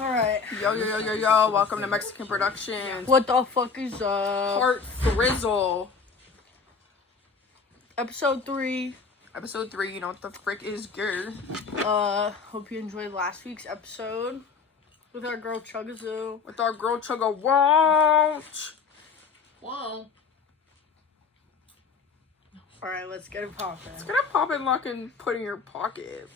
Alright. Yo, welcome to Mexican Productions. What the fuck is Part Thrizzle. Episode 3. Episode 3, you know what the frick is good. Hope you enjoyed last week's episode with our girl Chugazoo. With our girl Chugga Won't. Whoa. Alright, let's get it poppin'. It's gonna pop and lock and put in your pocket.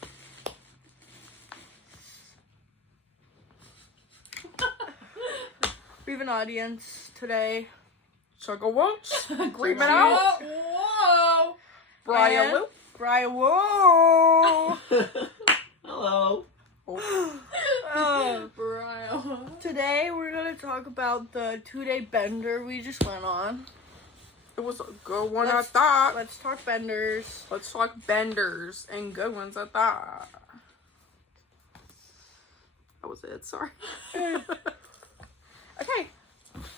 We have an audience today. Chugga Won't. Screaming out. Whoa. Brian And Lou. Brian, whoa! Hello. Brian. Today we're gonna talk about the 2-day bender we just went on. It was a good one Let's- at that. Let's talk benders. Let's talk benders and good ones at that. That was it, sorry. Okay.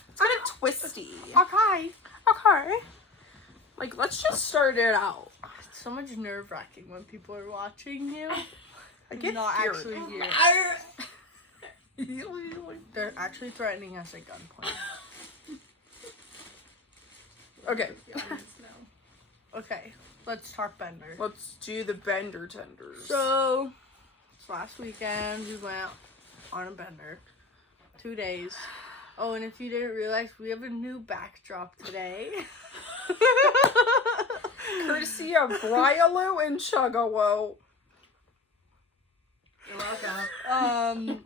It's kind of twisty. Okay. Okay. Like, let's just start it out. It's so much nerve-wracking when people are watching you. I get Not scared. actually here. They're actually threatening us at gunpoint. Okay. Okay, let's talk bender. Let's do the bender tenders. So, it's last weekend we went on a bender. 2 days. Oh, and if you didn't realize, we have a new backdrop today. Courtesy of Brialoo and Chuggawo. You're welcome.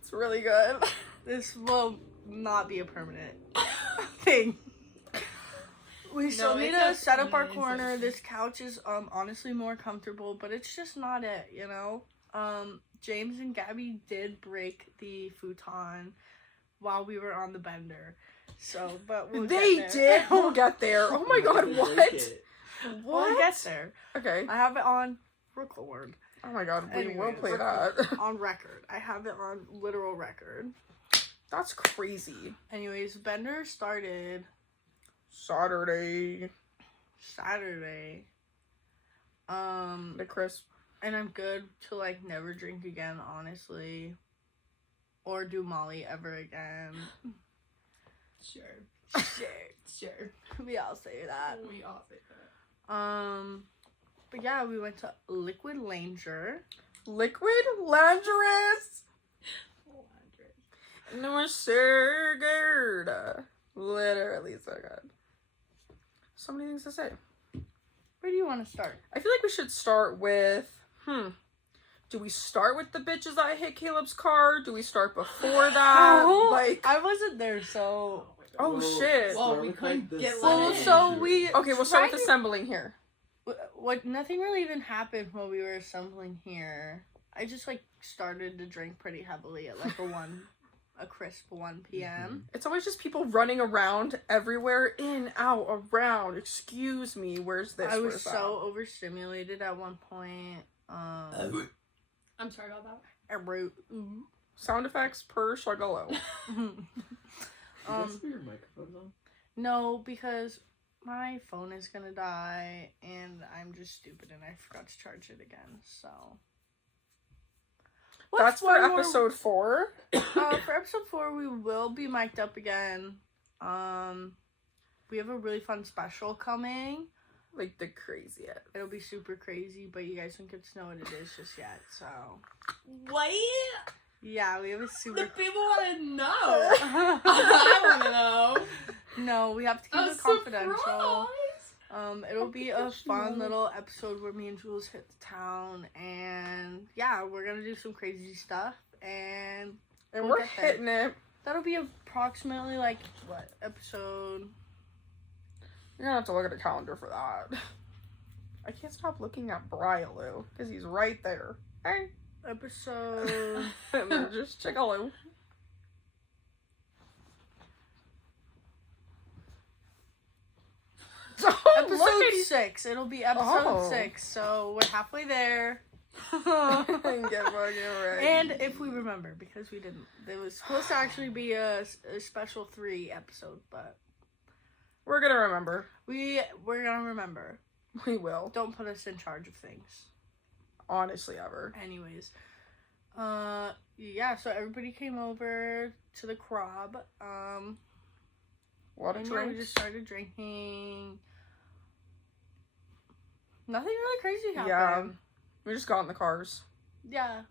It's really good. This will not be a permanent thing. We still need to set up our corner. This couch is honestly more comfortable, but it's just not it, you know? James and Gabby did break the futon while we were on the bender. So, but we'll They get did? there. We'll get there. Oh my god, what? We'll get there. Okay. I have it on record. Oh my god, we will Anyways. play that. On record. I have it on literal record. That's crazy. Anyways, bender started Saturday. The crisp. And I'm good to, like, never drink again, honestly. Or do Molly ever again. Sure. Sure. We all say that. We all say that. But yeah, we went to Liquid Langer. Liquid Langerous. And it was so good. Literally so good. So many things to say. Where do you want to start? I feel like we should start with, do we start with the bitches that hit Caleb's car? Do we start before that? Like, I wasn't there, so... oh shit. Well, we couldn't get Well, let in. so we... Okay, we'll start with tried- assembling here. What? Nothing really even happened while we were assembling here. I just, like, started to drink pretty heavily at, like, a crisp 1 p.m. It's always just people running around everywhere, in, out, around. Excuse me, where's this? I was Where's so overstimulated at one point. I'm sorry about that. Sound effects per Shagalo. Is your microphone on? No, because my phone is gonna die, and I'm just stupid, and I forgot to charge it again, so... That's for one more- episode 4. For episode 4, we will be mic'd up again. We have a really fun special coming. Like the craziest. It'll be super crazy, but you guys don't get to know what it is just yet, so... What? Yeah, we have a The super... people want to know. I want to know. No, we have to keep A it confidential. surprise. It'll be a fun little episode where me and Jules hit the town, and yeah, we're gonna do some crazy stuff, and And we'll we're get there. hitting it. That'll be approximately, like, what, episode... You're gonna have to look at a calendar for that. I can't stop looking at Brialoo, because he's right there. Hey. Episode... And then just Chickaloo. episode 6. It'll be episode Oh. 6, so we're halfway there. Get fucking right. And if we remember, because we didn't. It was supposed to actually be a special 3 episode, but... We're gonna remember. We're gonna remember. We will. Don't put us in charge of things. Honestly, ever. Anyways. yeah, so everybody came over to the crib. A lot of And drinks. we just started drinking. Nothing really crazy Yeah. happened. We just got in the cars. Yeah.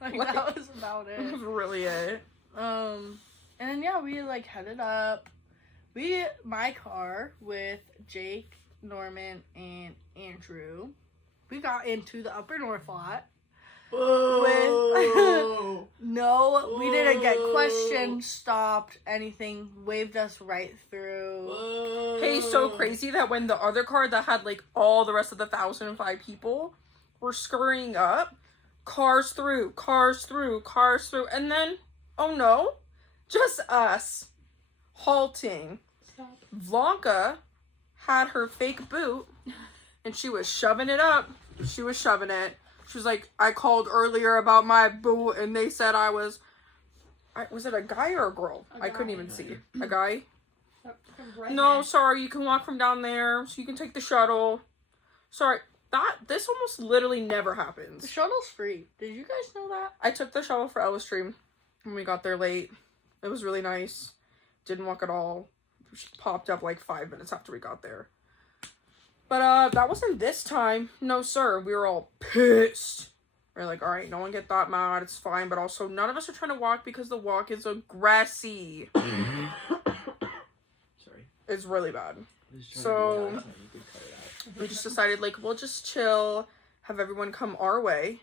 Like, Like- that was about That it. was really it. And then yeah, we like headed up. My car with Jake, Norman, and Andrew. We got into the upper north lot. Whoa. No, we didn't get Whoa. questioned, stopped, anything. Waved us right through. Whoa. Hey, so crazy that when the other car that had like all the rest of the 1,005 people were scurrying up, cars through, and then, oh no, just us halting. Stop. Blanca had her fake boot and she was shoving it up. She was shoving it. She was like, I called earlier about my boot and they said was it a guy or a girl? A I couldn't guy. even see. A guy? Stop. Right No, there. sorry, you can walk from down there, so you can take the shuttle. Sorry, this almost literally never The happens. shuttle's free. Did you guys know that? I took the shuttle for Ella Stream when we got there late. It was really nice. Didn't walk at all. She popped up like 5 minutes after we got there. But that wasn't this time. No, sir. We were all pissed. We're like, alright, no one get that mad. It's fine. But also, none of us are trying to walk because the walk is aggressive. Sorry. It's really bad. I was trying So- to do that, you could cut it out. We just decided, like, we'll just chill, have everyone come our way,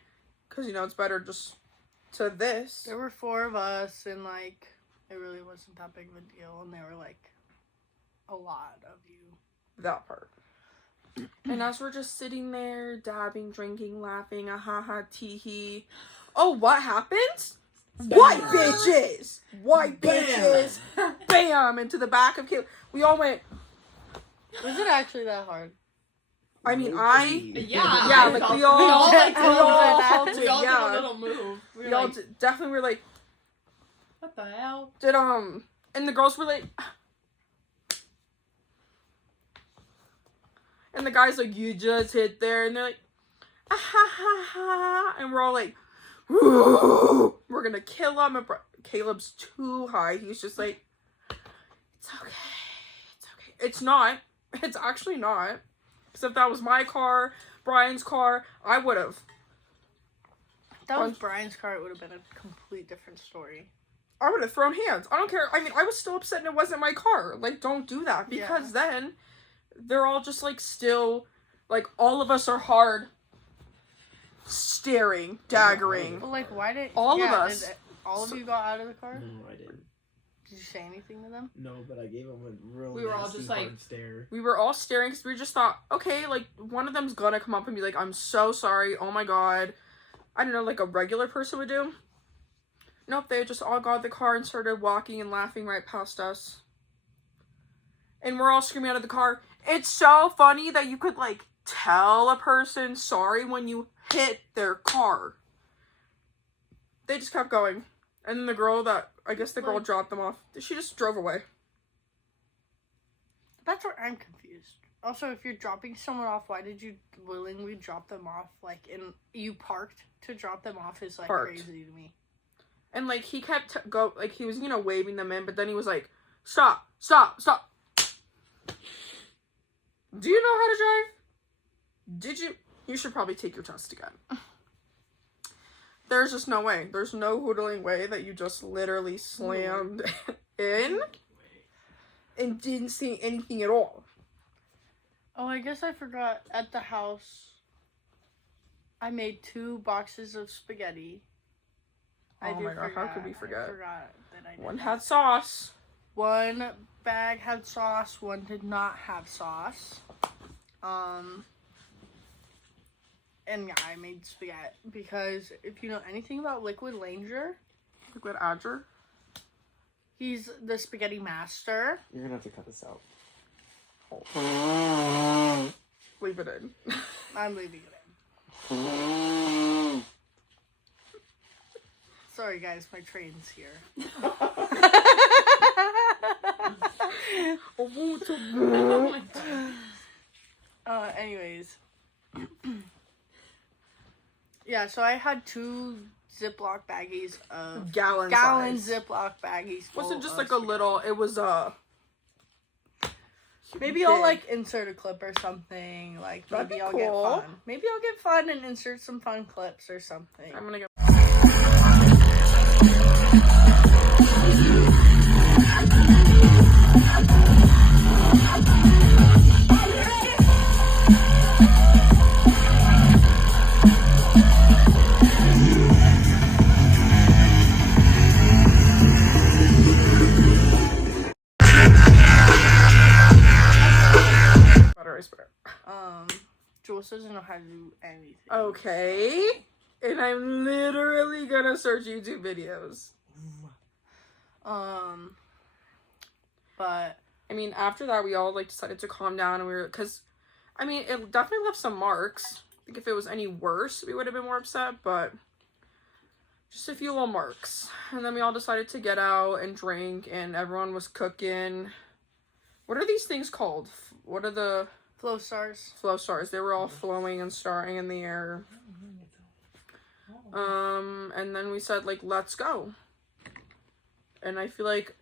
because, you know, it's better just to this. There were 4 of us, and like, it really wasn't that big of a deal. And there were like a lot of you. That part. And as we're just sitting there, dabbing, drinking, laughing, ha ha, tee hee. Oh, what happens? White bitches! White Bam! bitches! Bam! Into the back of Caleb. We all went, Was it actually that hard? I mean, Low-key. Yeah. yeah, I like, felt- we all, like, we all halted, we all did yeah. a little move. We were We all like, definitely were like, what the hell? and the girls were like, and the guys like, you just hit there, and they're like, ah, ha ha ha, and we're all like, "Woo, we're gonna kill him. And Caleb's too high. He's just like, it's okay, it's okay. It's not. It's actually not. Because if that was my car, Brian's car, I would have. That was Bunch- Brian's car. It would have been a complete different story. I would have thrown hands. I don't care. I mean, I was still upset and it wasn't my car. Like, don't do that. Because then they're all just, like, still, like, all of us are hard. Staring, daggering. But like, why did All of us. Did all of you got out of the car? No, I didn't. Did you say anything to them? No, but I gave him a real We were all nasty just like- hard stare. We were all staring because we just thought, okay, like, one of them's gonna come up and be like, I'm so sorry. Oh my god. I don't know, like a regular person would do. Nope, they just all got out of the car and started walking and laughing right past us. And we're all screaming out of the car. It's so funny that you could, like, tell a person sorry when you hit their car. They just kept going. And then the girl I guess the girl Like- dropped them off. She just drove away. That's where I'm confused. Also, if you're dropping someone off, why did you willingly drop them off? Like, you parked to drop them off is like Parked. crazy to me. And, like, he kept he was, you know, waving them in, but then he was like, stop, stop, stop. Do you know how to drive? Did you? You should probably take your test again. There's just no way. There's no hoodling way that you just literally slammed in and didn't see anything at all. Oh, I guess I forgot. At the house, I made 2 boxes of spaghetti. Oh my God, how could we forget? I forgot that I did One that. had sauce. One bag had sauce, one did not have sauce. And yeah, I made spaghetti because if you know anything about Liquid Langer, Liquid Adger. he's the spaghetti master. You're gonna have to cut this out. Leave it in. I'm leaving it in. Sorry guys, my train's here. Oh my god. Anyways. Yeah, so I had 2 Ziploc baggies of Gallon size. Ziploc baggies. Wasn't just full like of a little. It was maybe I'll like insert a clip or something. Like That'd maybe be I'll cool. get fun. Maybe I'll get fun and insert some fun clips or something. I'm gonna go. Butter, I swear. Jules doesn't know how to do anything. Okay. And I'm literally gonna search YouTube videos. But I mean, after that, we all like decided to calm down, and we were, cause, I mean, it definitely left some marks. I think if it was any worse, we would have been more upset, but just a few little marks. And then we all decided to get out and drink, and everyone was cooking. What are these things called? What are the flow stars. flow stars? They were all flowing and starring in the air. And then we said, like, let's go. And I feel like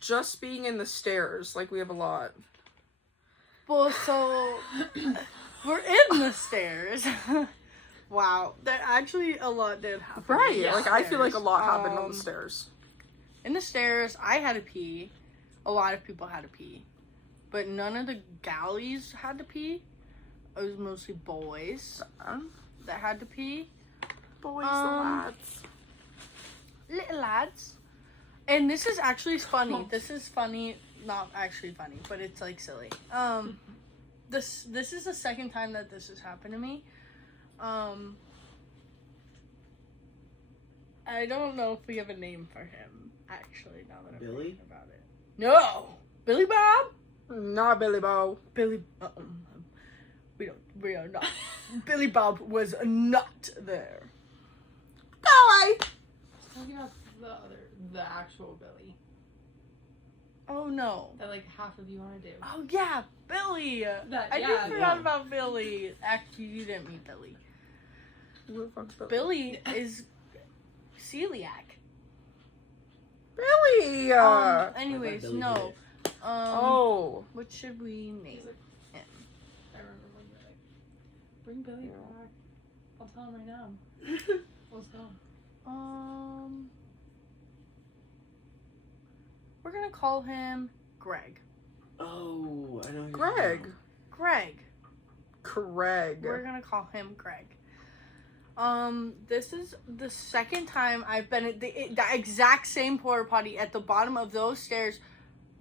just being in the stairs, like, we have a lot. Well, so we're in the stairs. Wow, that actually a lot did happen. Right, in the like, I feel like a stairs. lot happened on the stairs. In the stairs, I had to pee. A lot of people had to pee. But none of the galleys had to pee. It was mostly boys that had to pee. Boys, the lads. Little lads. And this is actually funny. This is funny. Not actually funny, but it's like silly. This is the second time that this has happened to me. I don't know if we have a name for him, actually, now that I'm Billy? thinking about it. No! Billy Bob? Not Billy Bob. We are not. Billy Bob was not there. Bye! Talking about the actual Billy Oh no. that like half of you want to do. Oh yeah, Billy! I yeah, forgot about Billy. Actually, you didn't meet Billy. Who the fuck's Billy is celiac. Billy! Anyways, Billy no. Oh. What should we name He's like- him? I remember when you're like, bring Billy Yeah. back. I'll tell him right now. Let's go. We're gonna call him Greg. Oh, I know. Greg. Greg. Craig. We're gonna call him Greg. This is the second time I've been at the exact same porta potty at the bottom of those stairs,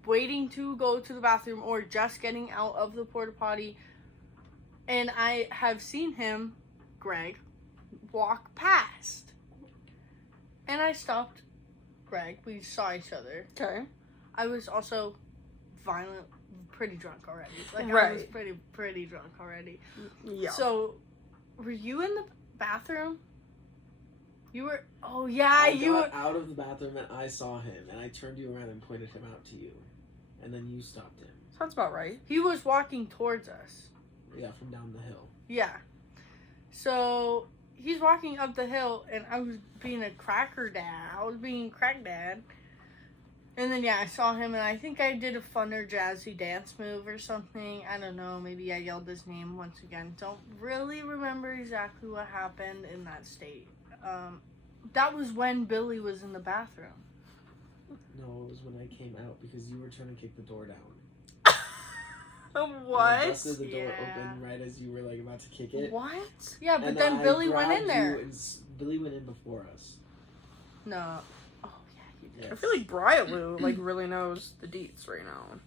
waiting to go to the bathroom or just getting out of the porta potty, and I have seen him, Greg, walk past, and I stopped. Greg, we saw each other. Okay. I was also pretty drunk already. Like I was Right. pretty drunk already. Yeah. So, were you in the bathroom? You were. Oh yeah, I you were. got out of the bathroom and I saw him, and I turned you around and pointed him out to you, and then you stopped him. Sounds about right. He was walking towards us. Yeah, from down the hill. Yeah. So he's walking up the hill, and I was being a cracker dad. I was being crack dad. And then yeah, I saw him, and I think I did a fun or jazzy dance move or something. I don't know. Maybe I yelled his name once again. Don't really remember exactly what happened in that state. That was when Billy was in the bathroom. No, it was when I came out because you were trying to kick the door down. What? I busted the door Yeah. open right as you were like about to kick it. What? Yeah, but And then I Billy went grabbed in you there. and Billy went in before us. No. Oh yeah, he did. Yes. I feel like Briarloo like really knows the deets right now.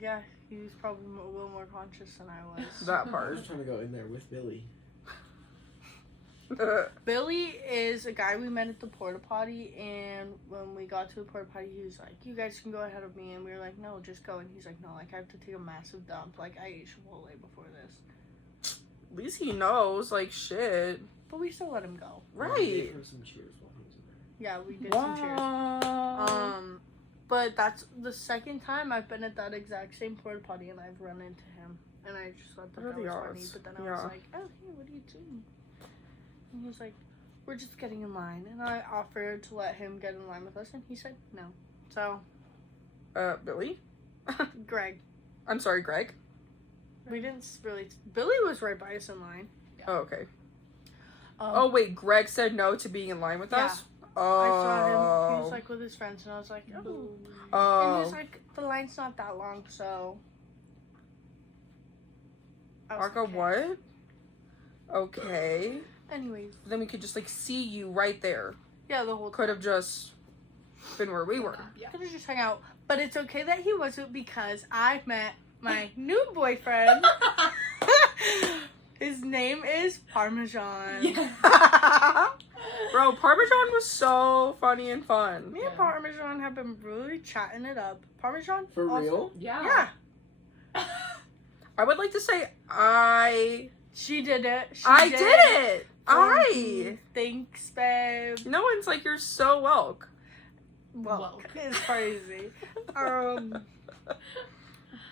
Yeah, he was probably a little more conscious than I was. That I part. was trying to go in there with Billy. Billy is a guy we met at the porta potty, and when we got to the porta potty, he was like, "You guys can go ahead of me," and we were like, "No, just go." And he's like, "No, like I have to take a massive dump. Like I ate Chipotle before this." At least he knows, like, shit. But we still let him go. We gave Right. him some cheers while he was in there. Yeah, we did some cheers. Wow. But that's the second time I've been at that exact same porta potty, and I've run into him, and I just thought that What are was the funny. odds? But then I Yeah. was like, "Oh, hey, what are you doing?" And he was like, we're just getting in line. And I offered to let him get in line with us, and he said no. So, Billy? Greg. I'm sorry, Greg. We didn't really... Billy was right by us in line. Oh, okay. Um, Oh, wait, Greg said no to being in line with Yeah. us? I Oh. saw him. He was, like, with his friends, and I was like, oh. And he Oh. was like, the line's not that long, so... I was Arca, like, okay. what? Okay. Anyways. Then we could just, like, see you right there. Yeah, the whole Could have just been where we were. Yeah. Could have just hung out. But it's okay that he wasn't because I met my new boyfriend. His name is Parmesan. Yeah. Bro, Parmesan was so funny and fun. Me and Parmesan have been really chatting it up. Parmesan? For also- real? Yeah. Yeah. I would like to say I She did it. She did it. I. Thanks, babe. No one's like, you're so welk. Well, it's crazy.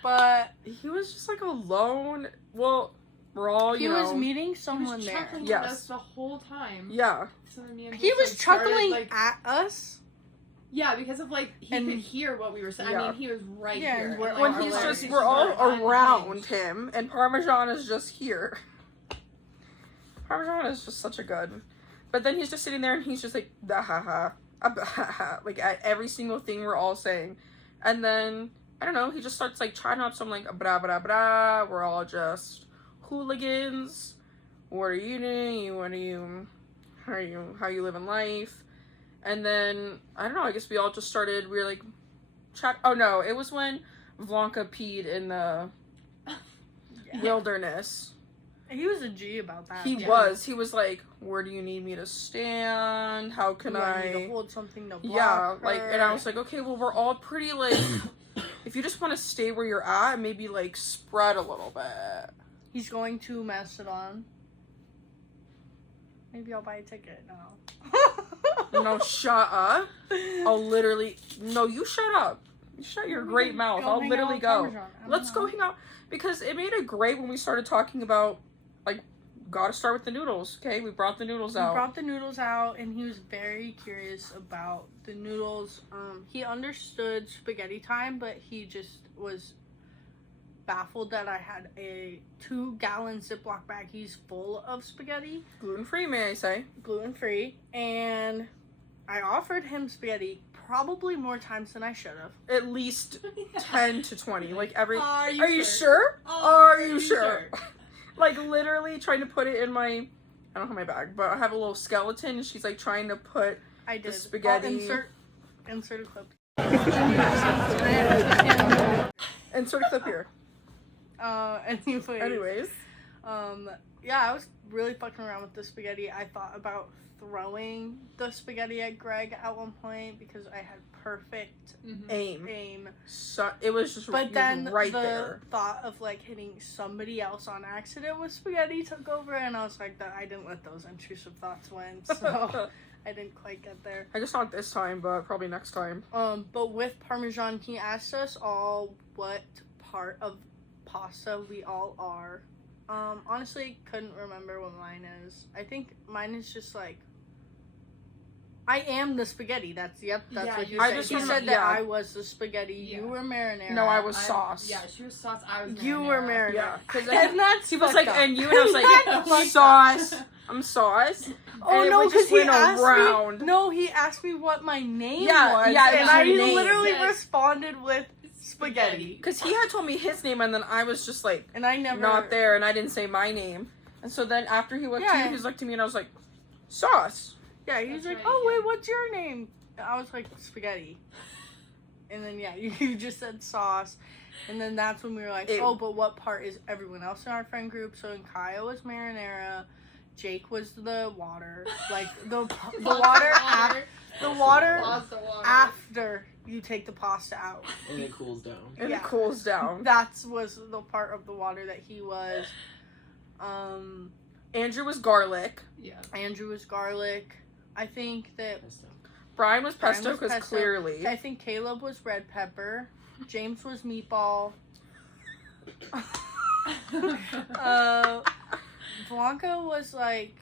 But He was just like alone. Well, we're all, he you know. was meeting He someone was there. chuckling Yes. at us the whole time. Yeah. So me and He Jake, was like, started, chuckling like, at us. yeah, because of like he And- could hear what we were saying. Yeah. I mean, he was right Yeah, here. and we're- and, When like, he's our just, conversation we're all started around unhinged. him, and Parmesan is just here. Parmesan is just such a good. But then he's just sitting there and he's just like, da ha ha, ah, like at every single thing we're all saying. And then, I don't know, he just starts like chatting up some like, bra bra bra, we're all just hooligans. What are you doing? How you living life? And then, I don't know, I guess we all just started, we were like, oh no, it was when Blanca peed in the wilderness. He was a G about that. He Yeah. was. He was like, where do you need me to stand? How can You want me to I? hold something to block Yeah, like, her? and I was like, okay, well, we're all pretty, like, if you just want to stay where you're at, maybe, like, spread a little bit. He's going to Macedon. Maybe I'll buy a ticket now. No, shut up. I'll literally, no, you shut up. You shut your great mouth. Go I'll hang literally out with go. Parmesan. I don't Let's know. go hang out. Because it made it great when we started talking about, like, gotta start with the noodles, okay? We brought the noodles We out. brought the noodles out, and he was very curious about the noodles. He understood spaghetti time, but he just was baffled that I had a 2-gallon Ziploc baggies full of spaghetti, Gluten-free, may I say. gluten-free, and I offered him spaghetti probably more times than I should have. At least 10 to 20. Like, every... Are you, Are you sure? Are you sure? Like, literally trying to put it in my... I don't have my bag, but I have a little skeleton, and she's, like, trying to put... I did. spaghetti. I'll insert a clip. Insert clip here. Anyways. Anyways. Yeah, I was really fucking around with the spaghetti. I thought about throwing the spaghetti at Greg at one point because I had perfect Aim. aim. So, it was just But then right the there. thought of like hitting somebody else on accident with spaghetti took over, and I was like, that I didn't let those intrusive thoughts win, so I didn't quite get there. I guess not this time, but probably next time. But with Parmesan, he asked us all what part of pasta we all are. Honestly, couldn't remember what mine is. I think mine is just like, I am the spaghetti. That's Yeah, what you I said. just He remember- said that yeah. I was the spaghetti. Yeah. You were marinara. No, I was sauce. Yeah, she was sauce. I was You were marinara. Yeah, 'cause And that's He was fucked like, up. and you, and I was That's like, fucked sauce. up. I'm sauce. Oh And no, we because just he went asked around. me. No, he asked me what my name Yeah, was. yeah, it and was I your name. literally Yes. responded with spaghetti. Because he had told me his name, and then I was just like, And I never not there, and I didn't say my name. And so then after he looked to Yeah. you, he was like to me, and I was like, sauce. Yeah, he was That's like, right, "Oh yeah. wait, what's your name?" And I was like, "Spaghetti." And then yeah, you just said sauce, and then that's when we were like, Ew. "Oh, but what part is everyone else in our friend group?" So in Kaya was marinara, Jake was the water, like the water Pasta water. after you take the pasta out. And it cools down. And Yeah. it cools down. That was the part of the water that he was. Andrew was garlic. Yeah. Andrew was garlic. I think that Pesto. Brian was Brian pesto was because pesto. clearly. I think Caleb was red pepper. James was meatball. Blanca was like,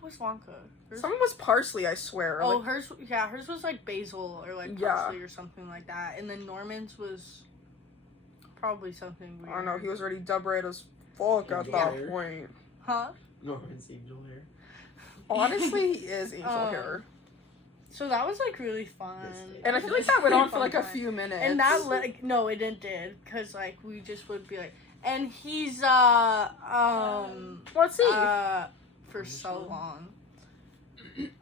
What was Wonka? Hers, Someone was parsley, I swear. oh, Like, hers was like basil or like Yeah. parsley or something like that. And then Norman's was probably something weird. I don't know. He was already dub red as fuck at that Yeah. point. Huh? Norman's angel hair. Honestly, he is angel Oh. hair. So that was like really fun. And I feel like that went on for like a few minutes. And that like no, it did because like we just would be like, and he's Let's see. for so long.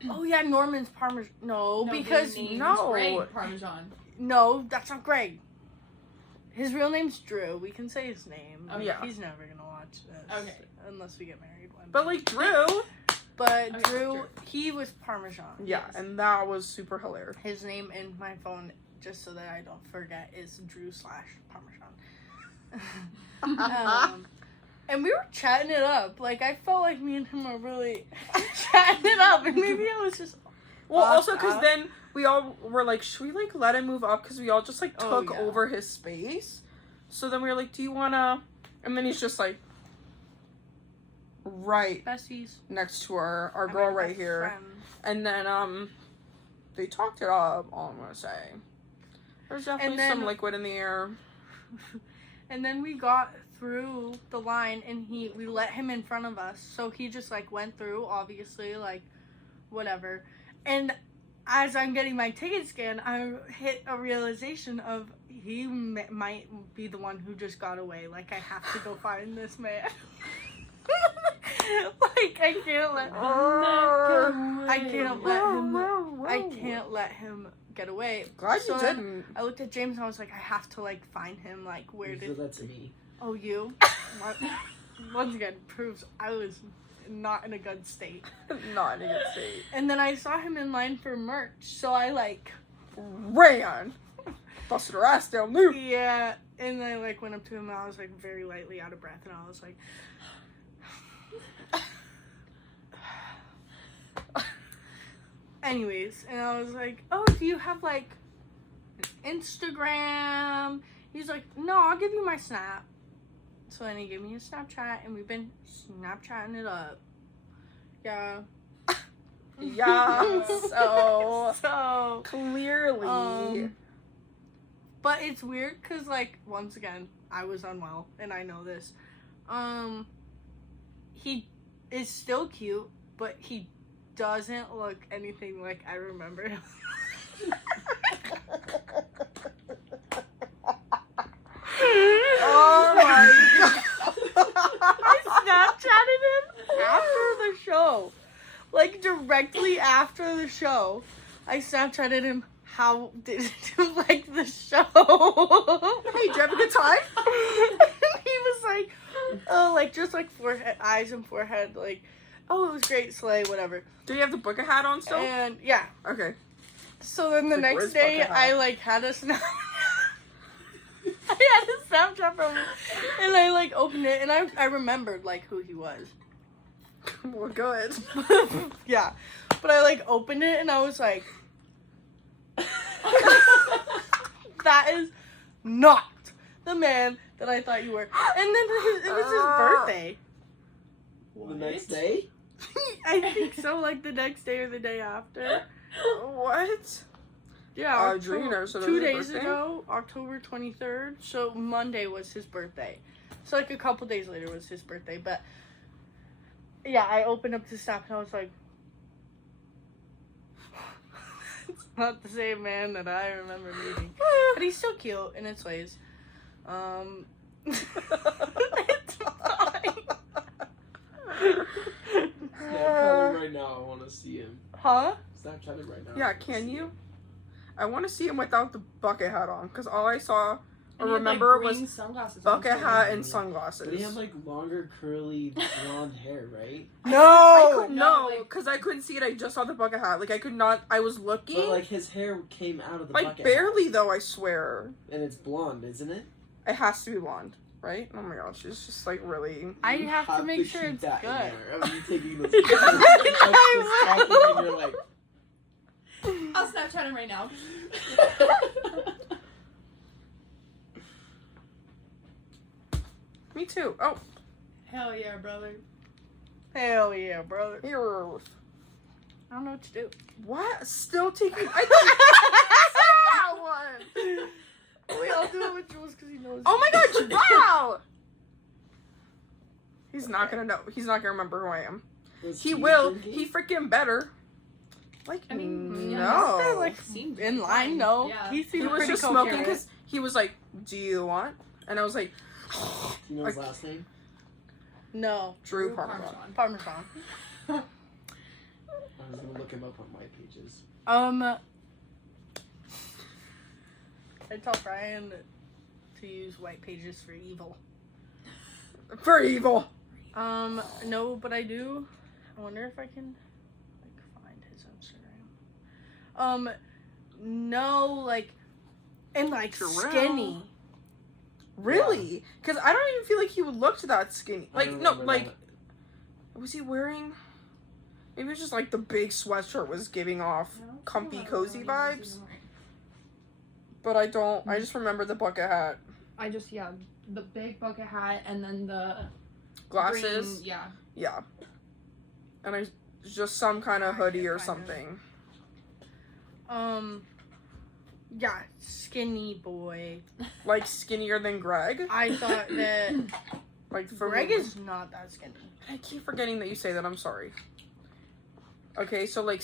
Oh yeah, Norman's Parmesan. No, No, because his name no. is Greg Parmesan. no, that's not Greg. His real name's Drew. We can say his name. Oh, yeah. He's never gonna watch this. Okay. Unless we get married one. But day. like Drew. But Okay, Drew, Drew. he was Parmesan. Yeah, Yes. and that was super hilarious. His name in my phone, just so that I don't forget, is Drew/Parmesan. And we were chatting it up. Like, I felt like me and him were really chatting it up. And maybe I was just... Well, fucked also because up. then we all were like, should we like let him move up? Because we all just like Oh, took yeah. over his space. So then we were like, do you wanna? And then he's just like, right Besties. next to our I'm girl my right best here. friend. And then they talked it up. All I'm gonna say. There's definitely then- some liquid in the air. And then we got through the line and we let him in front of us. So he just like went through, obviously, like whatever. And as I'm getting my ticket scan, I hit a realization of he might be the one who just got away. Like, I have to go find this man. Like, I can't let him get away. Glad So you then didn't. I looked at James and I was like, I have to like find him. Like, where You did? said that to me. Oh, you? Once again, proves I was not in a good state. Not in a good state. And then I saw him in line for merch, so I like, Ran. Busted her ass down there. yeah. And I like went up to him and I was like very lightly out of breath and I was like, anyways, and I was like, oh, do you have like an Instagram? He's like, no, I'll give you my Snap. So then he gave me a Snapchat and we've been Snapchatting it up. Yeah. Yeah. So So, clearly. but it's weird because, like, once again, I was unwell and I know this. He is still cute, but he doesn't look anything like I remember him. Oh my god. I Snapchatted him after the show. Like, directly after the show, I Snapchatted him, how did you like the show? Hey, did you have a good time? He was like, oh, like, just like forehead, eyes and forehead, like, oh, it was great, slay, whatever. Do you have the bucket hat on still? And, yeah. Okay. So then the Like, next where's day, Bucket Hat? I, like, had a snap. I had a Snapchat from him, and I, like, opened it, and I remembered, like, who he was. Well, good. Yeah. But I, like, opened it, and I was like, that is not the man that I thought you were. And then it was his birthday. The next day? I think so, like, the next day or the day after. What? Yeah, Drew knows it was 2 his days birthday? ago, October 23rd. So Monday was his birthday. So like a couple days later was his birthday. But yeah, I opened up the Snap and I was like, it's not the same man that I remember meeting. But he's still cute in its ways. It's fine. Snapchat him right now. I want to see him. Huh? Snapchat him right now. I Yeah, wanna can see you? him. I want to see him without the bucket hat on, because all I saw or And he had, remember like, green was sunglasses bucket on, too. hat and But sunglasses. he had like longer curly blonde hair, right? I No! couldn't No, know, like- because I couldn't see it. I just saw the bucket hat. Like, I could not. I was looking. But like his hair came out of the Like, bucket barely, hat. though, I swear. And it's blonde, isn't it? It has to be blonde, right? Oh my gosh, it's just, like, really. I You have to make keep sure it's that in good. there of you taking this. I will. And you're like, I'll Snapchat him right now. Me too. Oh, Hell yeah, brother. Hell yeah, brother. Here. I don't know what to do. What? Still taking. I thought that one. We all do it with Jules because he knows. Oh my god, wow! He's not gonna know. He's not gonna remember who I am. Was He will. drinking? He freaking better. Like, I mean, no. yeah, They're like Seemed in like line, fine. no. Yeah. He He seemed was pretty just smoking coherent. because he was like, "Do you want?" And I was like, You know his last name? No. Drew Parmesan. Parmesan. I was gonna look him up on White Pages. I tell Brian to use white pages for evil. For evil. No, but I do. I wonder if I can like find his Instagram. No, like, and like Drew. skinny. Really? Because I don't even feel like he would look that skinny. I Like, don't no, remember like, that. was he wearing? Maybe it was just like the big sweatshirt was giving off comfy, cozy vibes. But I don't. I just remember the bucket hat, I just, the big bucket hat and then the glasses. green, Yeah. And I just some kind of I hoodie can't or find it. something. Yeah, skinny boy. Like skinnier than Greg. I thought that Like for Greg me. is not that skinny. I keep forgetting that you say that. I'm sorry. Okay, so like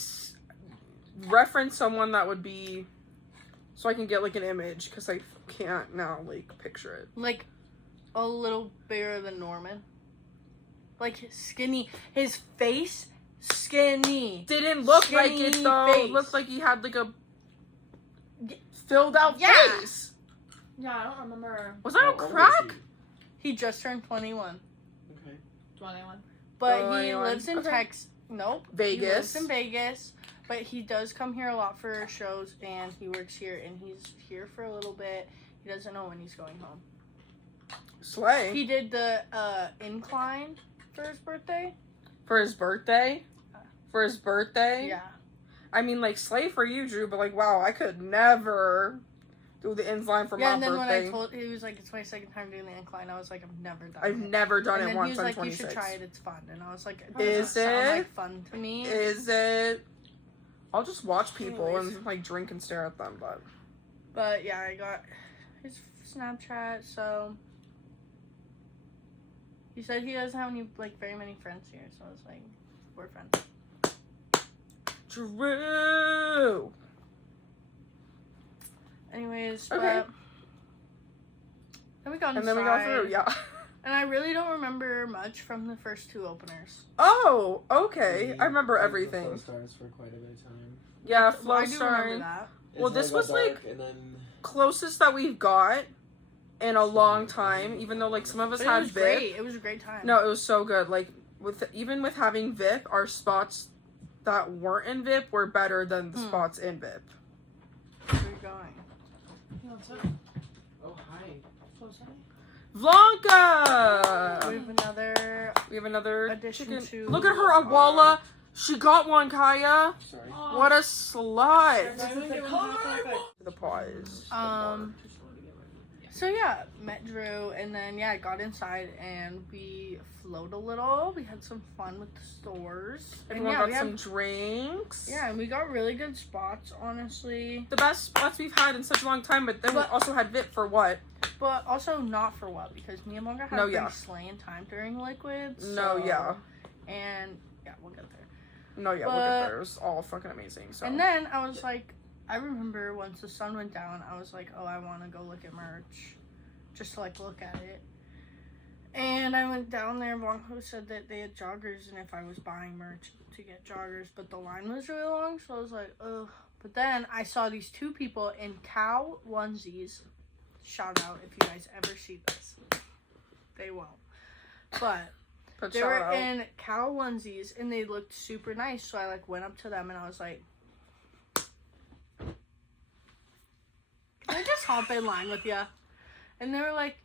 reference someone that would be, so I can get like an image because I can't now like picture it. Like a little bigger than Norman. Like skinny. His face skinny. Didn't look like it Skinny though. face. Looked like he had like a filled out Yeah. face. Yeah, I don't remember. Was that a How old is crack? He just turned 21. he? Okay. 21. But he 21. lives in Okay. Texas. Nope. Vegas. He lives in Vegas. But he does come here a lot for shows and he works here and he's here for a little bit. He doesn't know when he's going home. Slay. He did the incline for his birthday. For his birthday? For his birthday? Yeah. I mean, like, slay for you, Drew, but like, wow, I could never do the incline for Yeah, my and then birthday. when I told he was like, it's my second time doing the incline, I was like, I've never done I've it. never done and it then once. he was I'm like, 26. you should try it, it's fun. And I was like, it Is doesn't sound it? like fun to me. Is it? I'll just watch people Anyways. and like drink and stare at them, but But yeah, I got his Snapchat, so he said he doesn't have any like very many friends here, so I was like, we're friends. Drew. Anyways, Okay. but then we got And inside, then we got through, yeah. and I really don't remember much from the first two openers. Oh, okay. We I remember played the everything. Flow Stars for quite a bit of time. Yeah, I Flow do remember Star. that. Well, Until this it got was, like, dark, and then Closest that we've got in a long time, even though like some of us But it had was VIP. great. It was a great time. No, it was so good. Like with even with having VIP, our spots that weren't in VIP were better than the spots in VIP. Where are you going? oh hi. Blanca! We have another. We have another Addition chicken. to- Look at her, Awala. She got one, Kaya. Sorry. What a slut. Oh. The pause. So yeah, met Drew, and then yeah, got inside and we floated a little. We had some fun with the stores. And Everyone yeah, got we some had, drinks. yeah, and we got really good spots, honestly. The best spots we've had in such a long time, but then we But- also had VIP for what? But also not for what, because me and Monga had No, a pretty yeah. slaying time during Liquids. No, so- yeah. And yeah, we'll get there. No, yeah, look But- at there. It was all fucking amazing. So And then I was like, I remember once the sun went down, I was like, oh, I want to go look at merch. Just to like look at it. And I went down there, Blanco said that they had joggers and if I was buying merch to get joggers, but the line was really long, so I was like, ugh. But then I saw these two people in cow onesies. Shout out if you guys ever see this. They won't. But But they shout were out. in cow onesies and they looked super nice, so I like went up to them and I was like, can I just hop in line with ya? And they were like,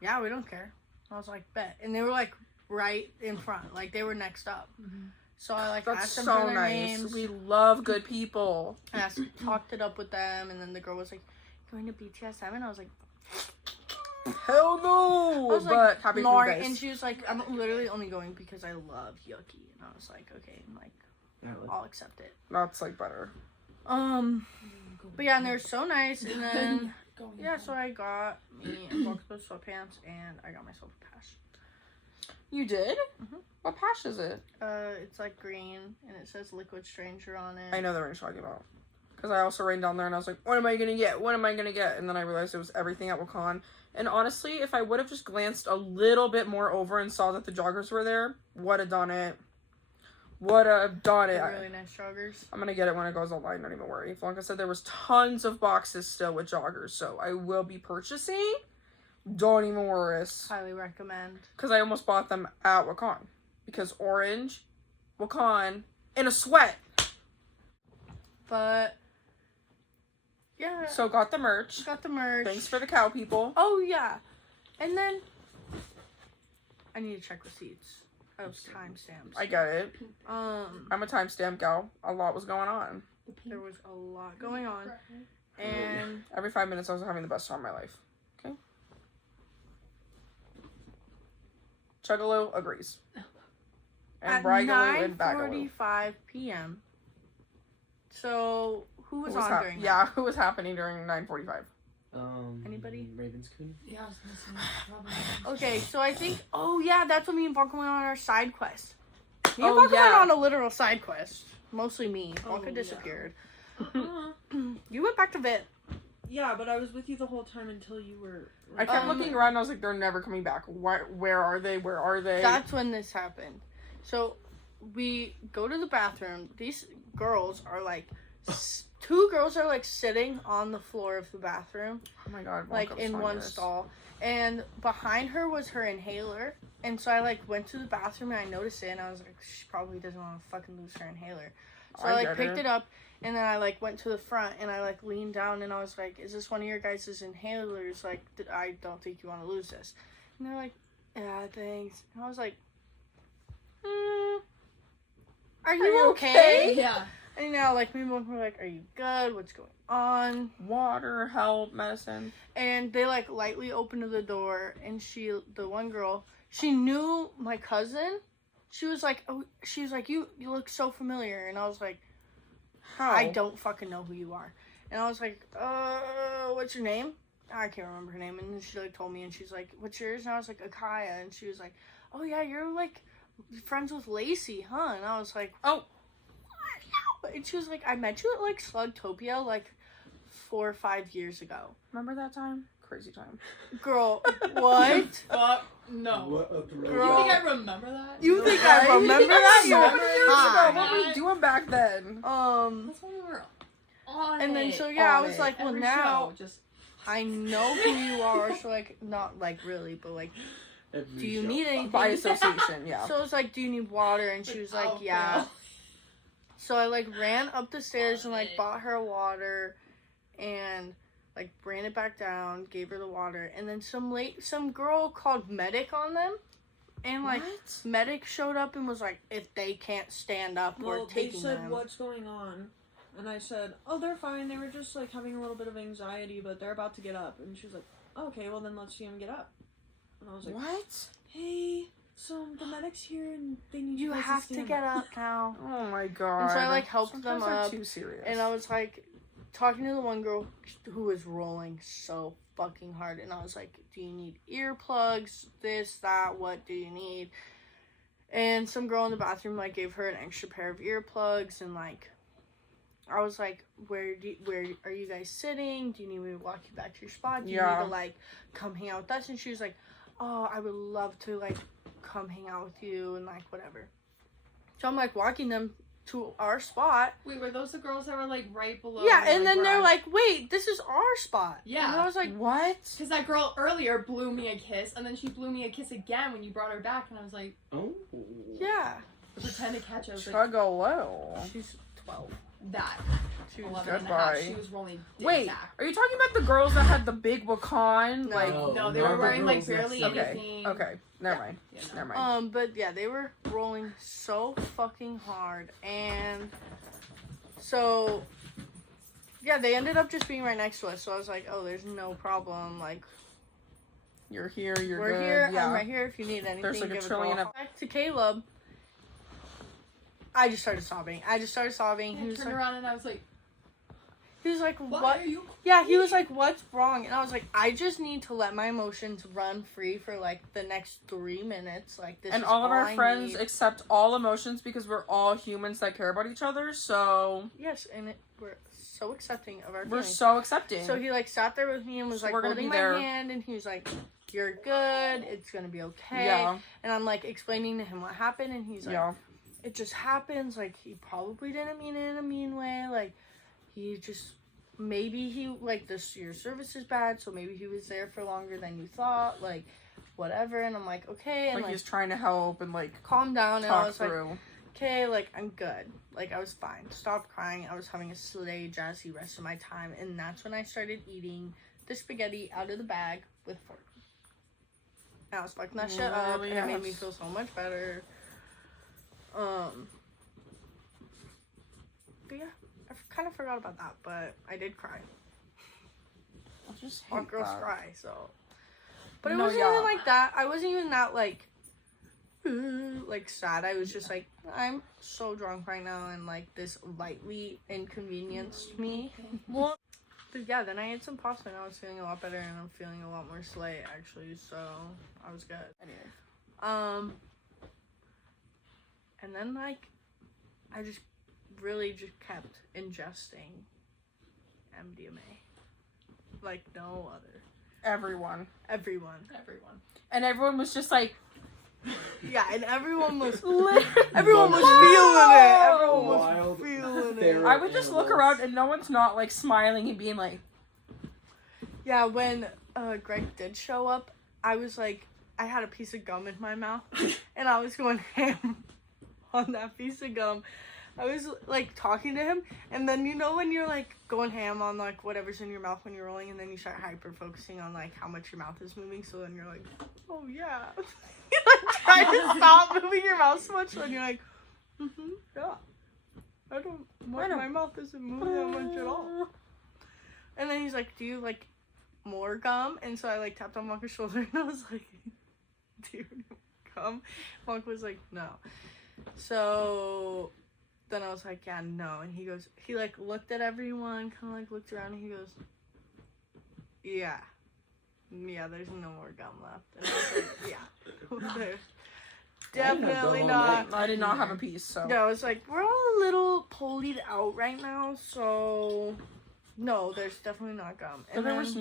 yeah, we don't care. I was like, bet. And they were like right in front, like they were next up. So I like That's asked them so for their nice. names. We love good people. And I talked it up with them, and then the girl was like, going to BTS 7? I was like, hell I no. was But like, happy more, for you guys. and she was like, I'm literally only going because I love Yucky. And I was like, okay, like, I'll accept it. That's like better. But yeah, and they were so nice, and then, yeah, so I got me a box of sweatpants, and I got myself a patch. You did? Mhm. What patch is it? It's like green, and it says Liquid Stranger on it. I know the range you're talking about. Because I also ran down there and I was like, what am I going to get? What am I going to get? And then I realized it was everything at Wakan. And honestly, if I would have just glanced a little bit more over and saw that the joggers were there, would have done it. Would have done it. They're really nice joggers. I'm going to get it when it goes online. Don't even worry. Like I said, there was tons of boxes still with joggers. So I will be purchasing. Don't even worry. Highly recommend. Because I almost bought them at Wakan. Because orange, Wakan, in a sweat. But, yeah. So got the merch. Got the merch. Thanks for the cow people. Oh, yeah. And then, I need to check receipts. Those timestamps. I get it. I'm a timestamp gal. A lot was going on. There was a lot going on. And Every 5 minutes I was having the best time of my life. Okay? Chugalo agrees. And at Bragaloo and Bagaloo. 9:45 p.m. So, who was Who was on during that? Yeah, who was happening during 9:45? Anybody? Ravenscoon? Yeah, I was gonna say, probably. Okay, so I think, oh yeah, that's when me and Bonka went on our side quest. Me and Oh, Bonka went yeah. on a literal side quest. Mostly me. Oh, Bonka yeah. disappeared. Uh-huh. You went back to Vit. Yeah, but I was with you the whole time until you were. I kept Um, looking around and I was like, they're never coming back. Where are they? Where are they? That's when this happened. So, we go to the bathroom. These girls are like, two girls are like sitting on the floor of the bathroom. Oh my god. Like Wonka was in telling one me this. stall, and behind her was her inhaler, and so I like went to the bathroom and I noticed it, and I was like, she probably doesn't want to fucking lose her inhaler, so I like get picked her. it up, and then I like went to the front and I like leaned down and I was like, is this one of your guys' inhalers? Like, I don't think you want to lose this, and they're like, yeah, thanks, and I was like, are you okay? Yeah. And now like me and both were like, are you good? What's going on? Water, help, medicine. And they like lightly opened the door, and the one girl, she knew my cousin. She was like, you look so familiar, and I was like, How? I don't fucking know who you are. And I was like, what's your name? I can't remember her name. And then she like told me, and she's like, what's yours? And I was like, Akaya. And she was like, oh yeah, you're like friends with Lacey, huh? And I was like, Oh. and she was like, I met you at like Slugtopia like 4 or 5 years ago. Remember that time? Crazy time. Girl, what? Fuck no. What a throw. Girl. You think I remember that? You think I remember that? So You're many years high. ago. What were you doing back then? That's when we were on And then it. so yeah, I on was it. like, well Every now show, just I know who you are, so like not like really, but like, Every do you show. need anything? By association, yeah. So I was like, do you need water? And she was like, oh, yeah. girl. So I like ran up the stairs and like bought her water, and like ran it back down, gave her the water, and then some girl called medic on them, and like What? medic showed up and was like, if they can't stand up, we're Well, they taking said, them. what's going on? And I said, oh, they're fine. They were just, like, having a little bit of anxiety, but they're about to get up. And she was like, oh, okay, well, then let's see them get up. And I was like, What? hey, so the medic's here and they need You guys have to stand get up now. Oh my god. And so I like helped Sometimes them they're up, too serious. and I was like talking to the one girl who was rolling so fucking hard, and I was like, do you need earplugs, this, that, what do you need? And some girl in the bathroom like gave her an extra pair of earplugs, and like I was like, where are you guys sitting? Do you need me to walk you back to your spot? Do you Yeah. need to like come hang out with us? And she was like, oh, I would love to like come hang out with you and like whatever. So I'm like walking them to our spot. Wait, were those the girls that were like right below? Yeah, and then they're where like, wait, this is our spot. Yeah. And I was like, What? Because that girl earlier blew me a kiss, and then she blew me a kiss again when you brought her back, and I was like, Oh. yeah. pretend to catch her. I was like, Chug-a-low. She's 12. that. She was 11 and a half. Goodbye. She was rolling dick Wait, sack. are you talking about the girls that had the big Wakan? No. Like, No, they not were the wearing like girls next barely to me. anything. okay, never mind. Yeah, no. Never mind. But yeah, they were rolling so fucking hard, and so yeah, they ended up just being right next to us. So I was like, oh, there's no problem. Like, You're here. You're We're good. here. Yeah. I'm right here. If you need anything, There's, like, a give trillion a call. Back to Caleb. I just started sobbing. I He was turned like, around and I was like, what? why are you? Yeah, he was like, what's wrong? And I was like, I just need to let my emotions run free for like the next 3 minutes. Like this. And is all of our I friends need. accept all emotions because we're all humans that care about each other. So Yes, and we're so accepting of our we're feelings. so accepting. So he like sat there with me and was So like we're gonna holding be my there. hand, and he was like, "You're good. It's gonna be okay." Yeah. And I'm like explaining to him what happened, and he's like, Yeah. "It just happens. Like he probably didn't mean it in a mean way. Like he just maybe he like your service is bad, so maybe he was there for longer than you thought. Like whatever." And I'm like, "Okay," and Like he's trying to help and like calm down. And I talk was like, through. okay, like, I'm good. Like, I was fine. Stopped crying. I was having a slay, jazzy rest of my time. And that's when I started eating the spaghetti out of the bag with fork. And I was fucking that shit up, and it made me Yes. feel so much better. But yeah, I kind of forgot about that, but I did cry. I just All hate girls that. cry, so. But it No, wasn't yeah. even like that. I wasn't even that, like sad. I was just like, I'm so drunk right now, and like this lightly inconvenienced me. Well, But yeah, then I ate some pasta and I was feeling a lot better, and I'm feeling a lot more slay actually, so I was good. anyway. And then like I just really just kept ingesting MDMA. Like no other. Everyone. Everyone. And everyone was just like, Yeah, and everyone was Everyone everyone was was- feeling it. Everyone Wild was feeling it. feral I would just look animals. around and no one's not like smiling and being like, Yeah, when Greg did show up, I was like, I had a piece of gum in my mouth, and I was going ham on that piece of gum. I was like talking to him, and then you know when you're like going ham on like whatever's in your mouth when you're rolling, and then you start hyper focusing on like how much your mouth is moving, so then you're like, oh yeah. You like try to stop moving your mouth so much, and you're like, yeah. My mouth isn't moving that much at all. And then he's like, do you like more gum? And so I like tapped on Wonka's shoulder and I was like, do you need more gum? Wonka was like, no. So then I was like, yeah, no. And he like looked at everyone, kind of like looked around, and he goes, yeah, there's no more gum left. And I was like, yeah, there's definitely gum all not. night. I did not have a piece, so. Yeah, I was like, we're all a little pulled out right now, so no, there's definitely not gum. But And there then, was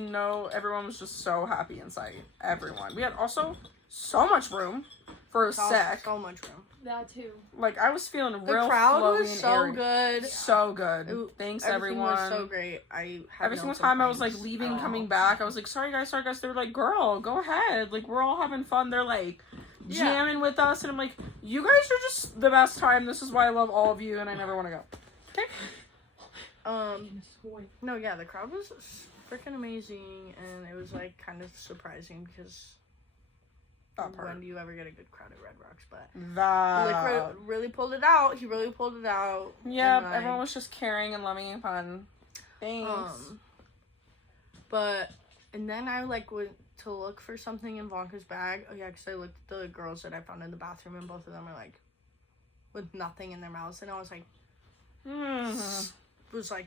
everyone was just so happy inside. Everyone. We had also so much room for a sec. so much room. That too. Like, I was feeling The real crowd flowy was and so airy. good. So good. It- Thanks, Everything everyone. was so great. I had Every no single time I was like complaints leaving, at coming all. back, I was like, sorry guys. They were like, girl, go ahead. Like, we're all having fun. They're like Yeah. jamming with us, and I'm like, you guys are just the best time. This is why I love all of you, and I never want to go. Okay. No, yeah, the crowd was freaking amazing, and it was like kind of surprising because That part. when do you ever get a good crowd at Red Rocks? But That. Liquid really pulled it out. He really pulled it out. Yep, And, like, everyone was just caring and loving and fun. Thanks. And then I like went to look for something in Vonka's bag. Oh yeah, because I looked at the girls that I found in the bathroom, and both of them are like with nothing in their mouths, and I was like,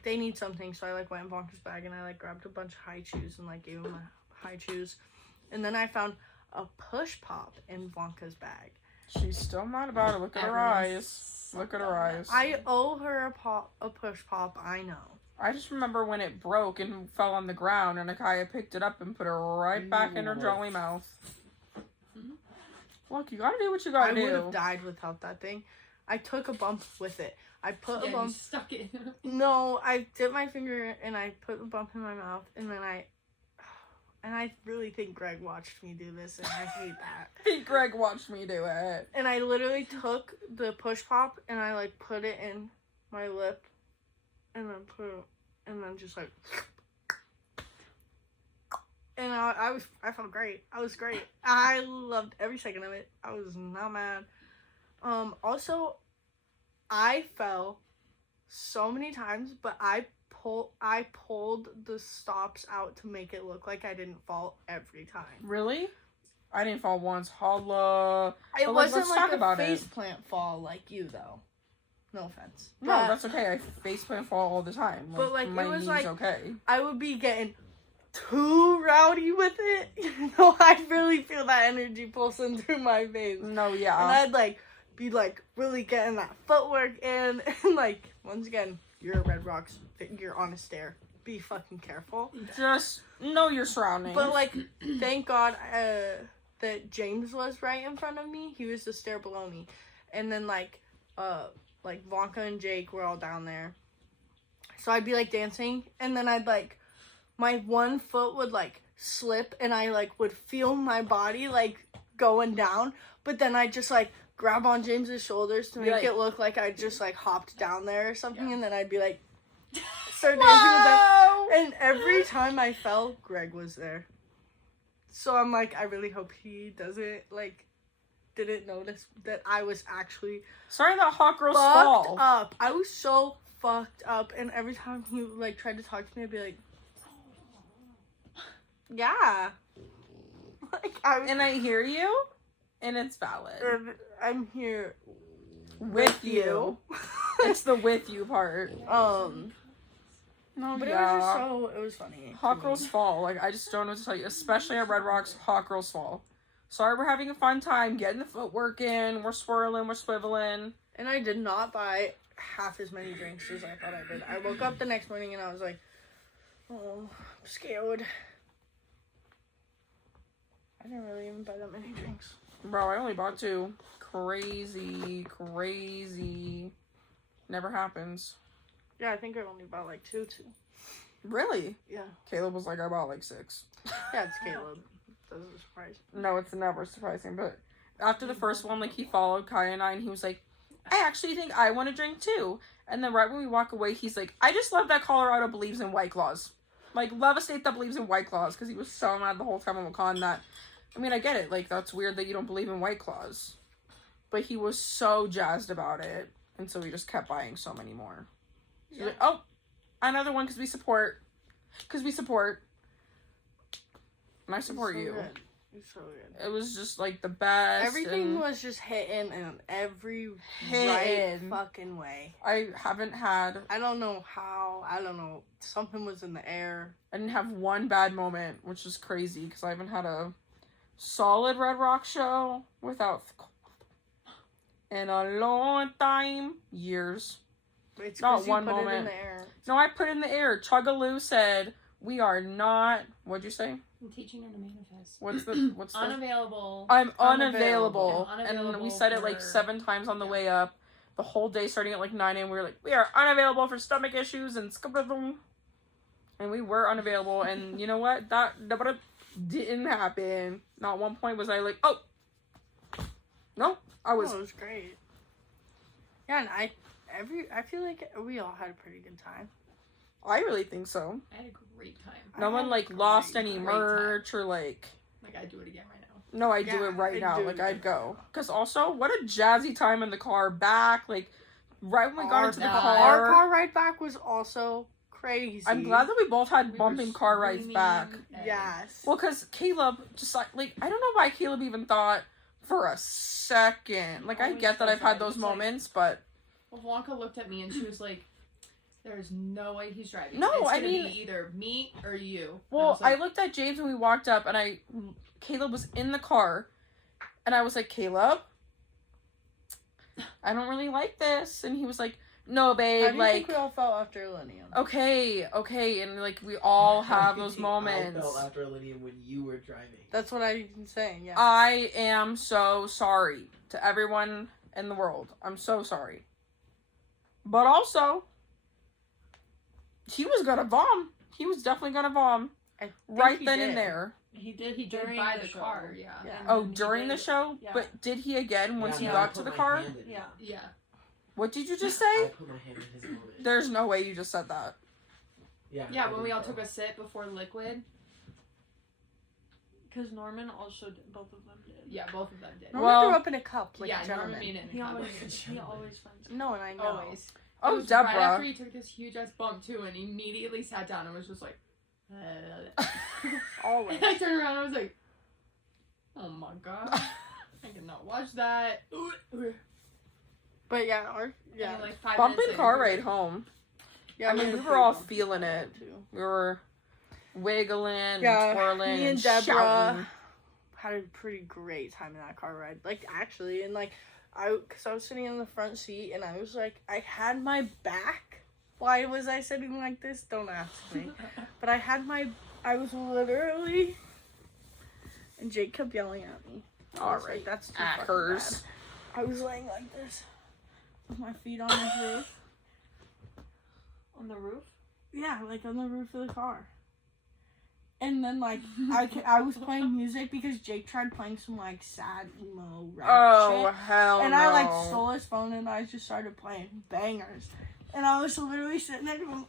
they need something. So I like went in Vonka's bag and I like grabbed a bunch of high chews and like gave them a high chews, and then I found a push pop in Vonka's bag. She's still not about it. Look at her eyes. Look at her eyes. I owe her a push pop. I know. I just remember when it broke and fell on the ground, and Akaya picked it up and put it right back in her jolly mouth. Look, you gotta do what you gotta I do. would have died without that thing. I took a bump with it. I put a You bump. stuck it. No, I dipped my finger and I put the bump in my mouth, and then I really think Greg watched me do this, and I hate that. I think Greg watched me do it. And I literally took the push pop and I like put it in my lip, and then just like, and I felt great. I was great. I loved every second of it. I was not mad. Also, I fell so many times, but I pulled the stops out to make it look like I didn't fall every time. Really? I didn't fall once. Holla. It But, wasn't let's talk like a about it. face plant fall like you though. No offense. No, But that's okay. I faceplant fall all the time. But, like, it my was, knee's like- okay. I would be getting too rowdy with it. You know, I really feel that energy pulsing through my veins. No, And yeah. I'd like be like really getting that footwork in and like once again, you're a Red Rocks, you're on a stair. Be fucking careful. Just know your surroundings. But like thank God that James was right in front of me. He was the stair below me. And then like Vonka and Jake were all down there. So I'd be like dancing and then I'd like my one foot would like slip and I like would feel my body like going down, but then I'd just like grab on James's shoulders to Be make like- it look like I just like hopped down there or something, Yeah. and then I'd be like start dancing with them. Whoa! And every time I fell, Greg was there. So I'm like, I really hope he doesn't like didn't notice that I was actually Sorry that hot girl's fucked fall. up. I was so fucked up, and every time he like tried to talk to me, I'd be like, yeah. Like I was, And I hear you, and it's valid. I'm here With you. It's the with you part. Um, No, but yeah. it was funny. Hot to girls me. fall. Like, I just don't know what to tell you. Especially at Red Rocks, hot girls fall. Sorry, we're having a fun time getting the footwork in. We're swirling, we're swiveling. And I did not buy half as many drinks as I thought I did. I woke up the next morning and I was like, oh, I'm scared. I didn't really even buy that many drinks. Bro, I only bought 2. Crazy, crazy. Never happens. Yeah, I think I only bought like two. Really? Yeah. Caleb was like, I bought like 6. Yeah, it's Caleb. Doesn't surprise me. No, it's never surprising. But after the first one, like, he followed Kaya and I, and he was like, I actually think I want to drink too. And then right when we walk away, he's like, I just love that Colorado believes in White Claws. Like, love a state that believes in White Claws, because he was so mad the whole time on Wakan that, I mean, I get it. Like, that's weird that you don't believe in White Claws. But he was so jazzed about it, and so we just kept buying so many more. He's like, oh, another one, because we support. Because we support. And I support It's so you. good. It's so good. It was just like the best. Everything and was just hitting in every right Hitting. fucking way. I haven't had. I don't know how. I don't know. Something was in the air. I didn't have one bad moment, which is crazy because I haven't had a solid Red Rock show without in a long time, years. It's Not 'cause you one put it in moment. the air. No, I put in the air. Chugaloo said we are not. What'd you say? I'm teaching her to manifest. What's the? Unavailable. I'm Unavailable. unavailable. And we Unavailable said it like for- 7 times on the way up. The whole day starting at like 9 a.m. We were like, we are unavailable for stomach issues and skabadoom. And we were unavailable. And you know what? That didn't happen. Not one point was I like, oh. No, I was. Oh, it was great. Yeah, and I feel like we all had a pretty good time. I really think so. I had a great time. No I one had like a lost great any time. merch or like. Like, I'd do it again right now. No, I'd do Yeah, it right I'd now. do Like, it. I'd go. Because also, what a jazzy time in the car back. Like, right when we got into the car- car. Our car ride back was also crazy. I'm glad that we both had We bumping were car rides screaming back. and- Yes. Well, because Caleb just like I don't know why Caleb even thought for a second. Like, I Always get that I've had does that. those It's like- moments, but Well, Wonka looked at me and she was like, there's no way he's driving. No, it's I gonna mean- be either me or you. And well, was like, I looked at James when we walked up, and Caleb was in the car, and I was like, Caleb, I don't really like this, and he was like, no, How babe, do you like. think we all felt after Millennium? Okay, and like we all have How do you those think I moments. felt after Millennium when you were driving. That's what I've been saying. Yeah. I am so sorry to everyone in the world. I'm so sorry. But also, he was gonna vom. He was definitely gonna vom I think right he then did. and there. He did. he did during buy the the show. car, yeah. Yeah. And Oh, then he during the did- show? Yeah. But did he again once he Yeah, got I to put the my car? hand in it. Yeah. Yeah. What did you just I say? put my hand in his moment. There's no way you just said that. Yeah, Yeah, I when we did, all bro. took a sip before liquid. Because Norman also did. Both of them did. Yeah, both of them did. Norman Well- threw up in a cup like yeah, a Norman gentleman. made it in He a cup. always finds. No, and I know. Always. It Oh, was right after Deborah. he took this huge ass bump too, and he immediately sat down and was just like, Always. and I turned around and I was like, oh my god, I cannot watch that. But yeah, our Yeah. And, like 5 Bumping minutes car later, ride home. yeah. I mean, had we a were pretty all bumpy feeling car it. too. We were wiggling Yeah, and twirling me and and Deborah shouting. had a pretty great time in that car ride. Like, actually, and like, cause I was sitting in the front seat, and I was like, I had my back. Why was I sitting like this? Don't ask me. But I was literally, and Jake kept yelling at me. I All was like, right, that's too fucking Ackers. bad. I was laying like this, with my feet on his roof. On the roof? Yeah, like on the roof of the car. And then like I was playing music because Jake tried playing some like sad emo rap Oh, shit. hell And no. I like stole his phone and I just started playing bangers. And I was literally sitting there going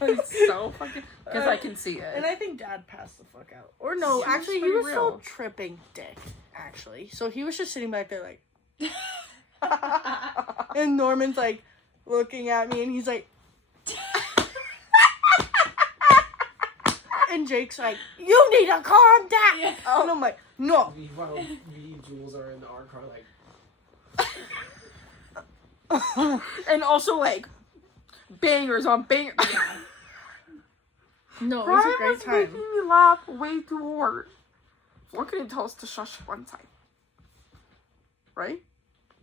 It's so fucking... Because I can see And it. I think Dad passed the fuck out. Or no, Yeah, actually it's he pretty was still real. tripping dick, actually. So he was just sitting back there like and Norman's like looking at me and he's like and Jake's like, you need to calm down. Yeah. And I'm like, no. While we and Jules are in our car, like, And also, like, bangers on bangers. No, it was a Brian great was time. making me laugh way too hard. What can you tell us to shush one time? Right?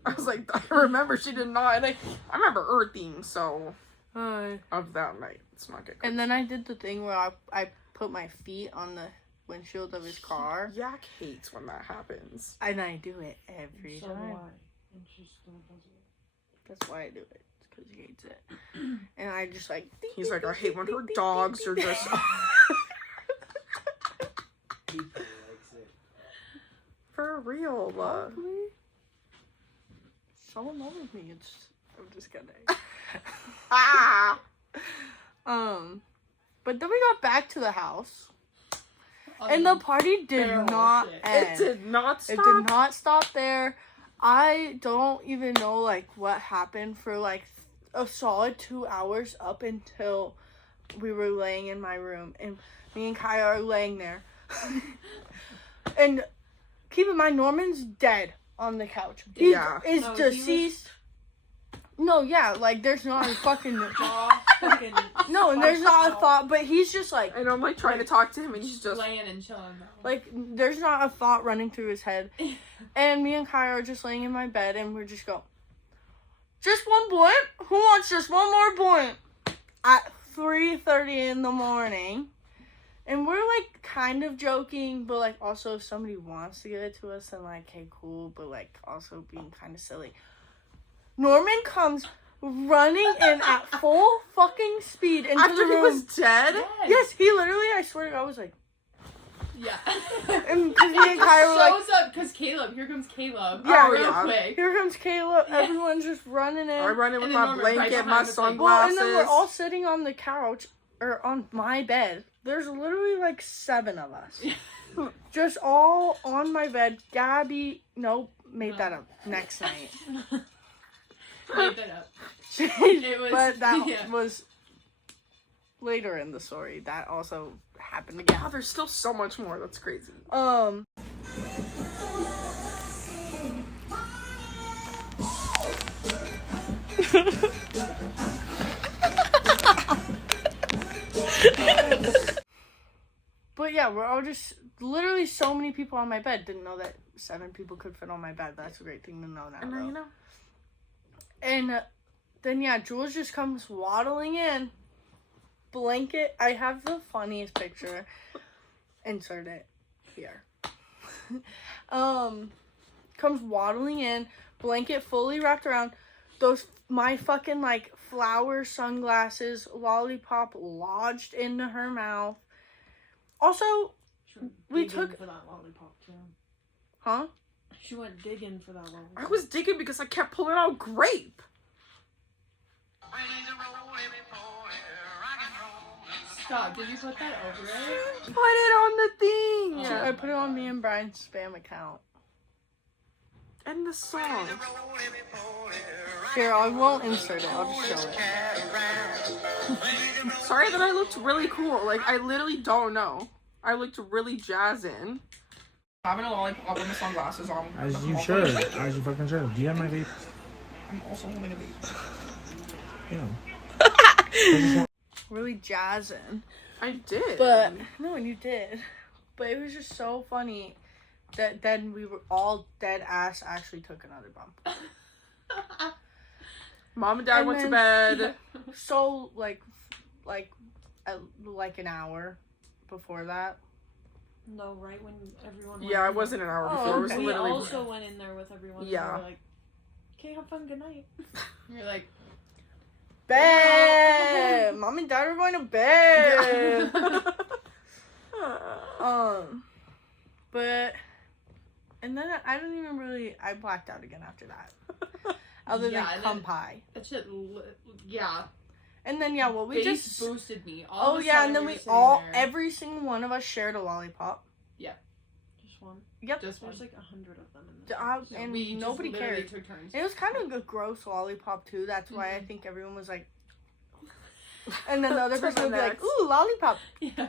I was like, I remember she did not. And I remember earthing, so... Of that night. It's not good. And then I did the thing where I put my feet on the windshield of his car. Yak hates when that happens. And I do it every So do time. I. And she still does it. That's why I do it. It's because he hates it. And I just like... He's like, I hate when her dogs are just... he likes it. For real. Someone loves me. I'm just kidding. Ah! But then we got back to the house. Oh, And the party did barrel not shit. end. It did not stop. It did not stop there. I don't even know like what happened for like a solid 2 hours up until we were laying in my room and me and Kaya are laying there. And keep in mind Norman's dead on the couch. He Yeah. is No, he deceased. No, yeah, like there's not a fucking Jaw fucking. no, and there's not a thought, but he's just like And I'm like trying to talk to him and he's just... laying and chilling though. like there's not a thought running through his head. And me and Kaya are just laying in my bed and we're just go, just one blunt? Who wants just one more blunt? At 3:30 in the morning. And we're like kind of joking, but like also if somebody wants to give it to us then like, hey, cool, but like also being kind of silly. Norman comes running in at full fucking speed into After the he room. was dead? Yes, he literally, I swear to God, was like, Yeah. and because me and Kaya were like, Shows up because Caleb. Here comes Caleb. Yeah, real yeah. quick. here comes Caleb. Yeah. Everyone's just running in. I run in with And then my Norman right blanket, behind my us, like, Well, sunglasses. and then we're all sitting on the couch or on my bed. There's literally like 7 of us, just all on my bed. Gabby, nope, made that up. Next night, Made that up. It was- but that yeah. was later in the story. That also happened again. Oh, there's still so much more. That's crazy. But yeah, we're all just literally so many people on my bed. Didn't know that 7 people could fit on my bed. That's a great thing to know now. And now though. you know. And then yeah, Jules just comes waddling in. Blanket. I have the funniest picture. Insert it here. Comes waddling in. Blanket fully wrapped around. My fucking like flower sunglasses, lollipop lodged into her mouth. Also, She went We digging took- for that lollipop too. huh? She went digging for that lollipop. I was digging because I kept pulling out grape. Stop. Did you put that over it? Put it on the thing. I put it on me and Brian's spam account. And the song. Here, I won't insert it. I'll just show it. Sorry that I looked really cool. Like, I literally don't know. I looked really jazzin'. Having a lollipop with my sunglasses on. As you should. As you fucking should. Do you have my vape? I'm also holding a vape. Yeah. Really jazzing. I did. But, no, you did. But it was just so funny that then we were all dead ass actually took another bump. Mom and Dad And went to then- bed. So, like an hour before that. No, right when everyone. Yeah, went it in wasn't an hour Oh, before. It was okay. We literally. also went in there with everyone. Yeah. And we were like, okay, have fun. Good night. You're like, Bed! Mom and Dad are going to bed! But, and then I don't even really, I blacked out again after that. Other Yeah, than and cum then- pie. that shit, yeah. And then, yeah, well, we Base just, boosted me. All oh of a yeah, sudden and then we we were sitting all, there. every single one of us shared a lollipop. Just one. Yep. Just one. There's like 100 of them in this. The- house. So and we just nobody literally cared. took turns. It was kind of a gross lollipop too. That's why I Mhm. think everyone was like, and then the other To person the would be like, next. ooh, lollipop. Yeah.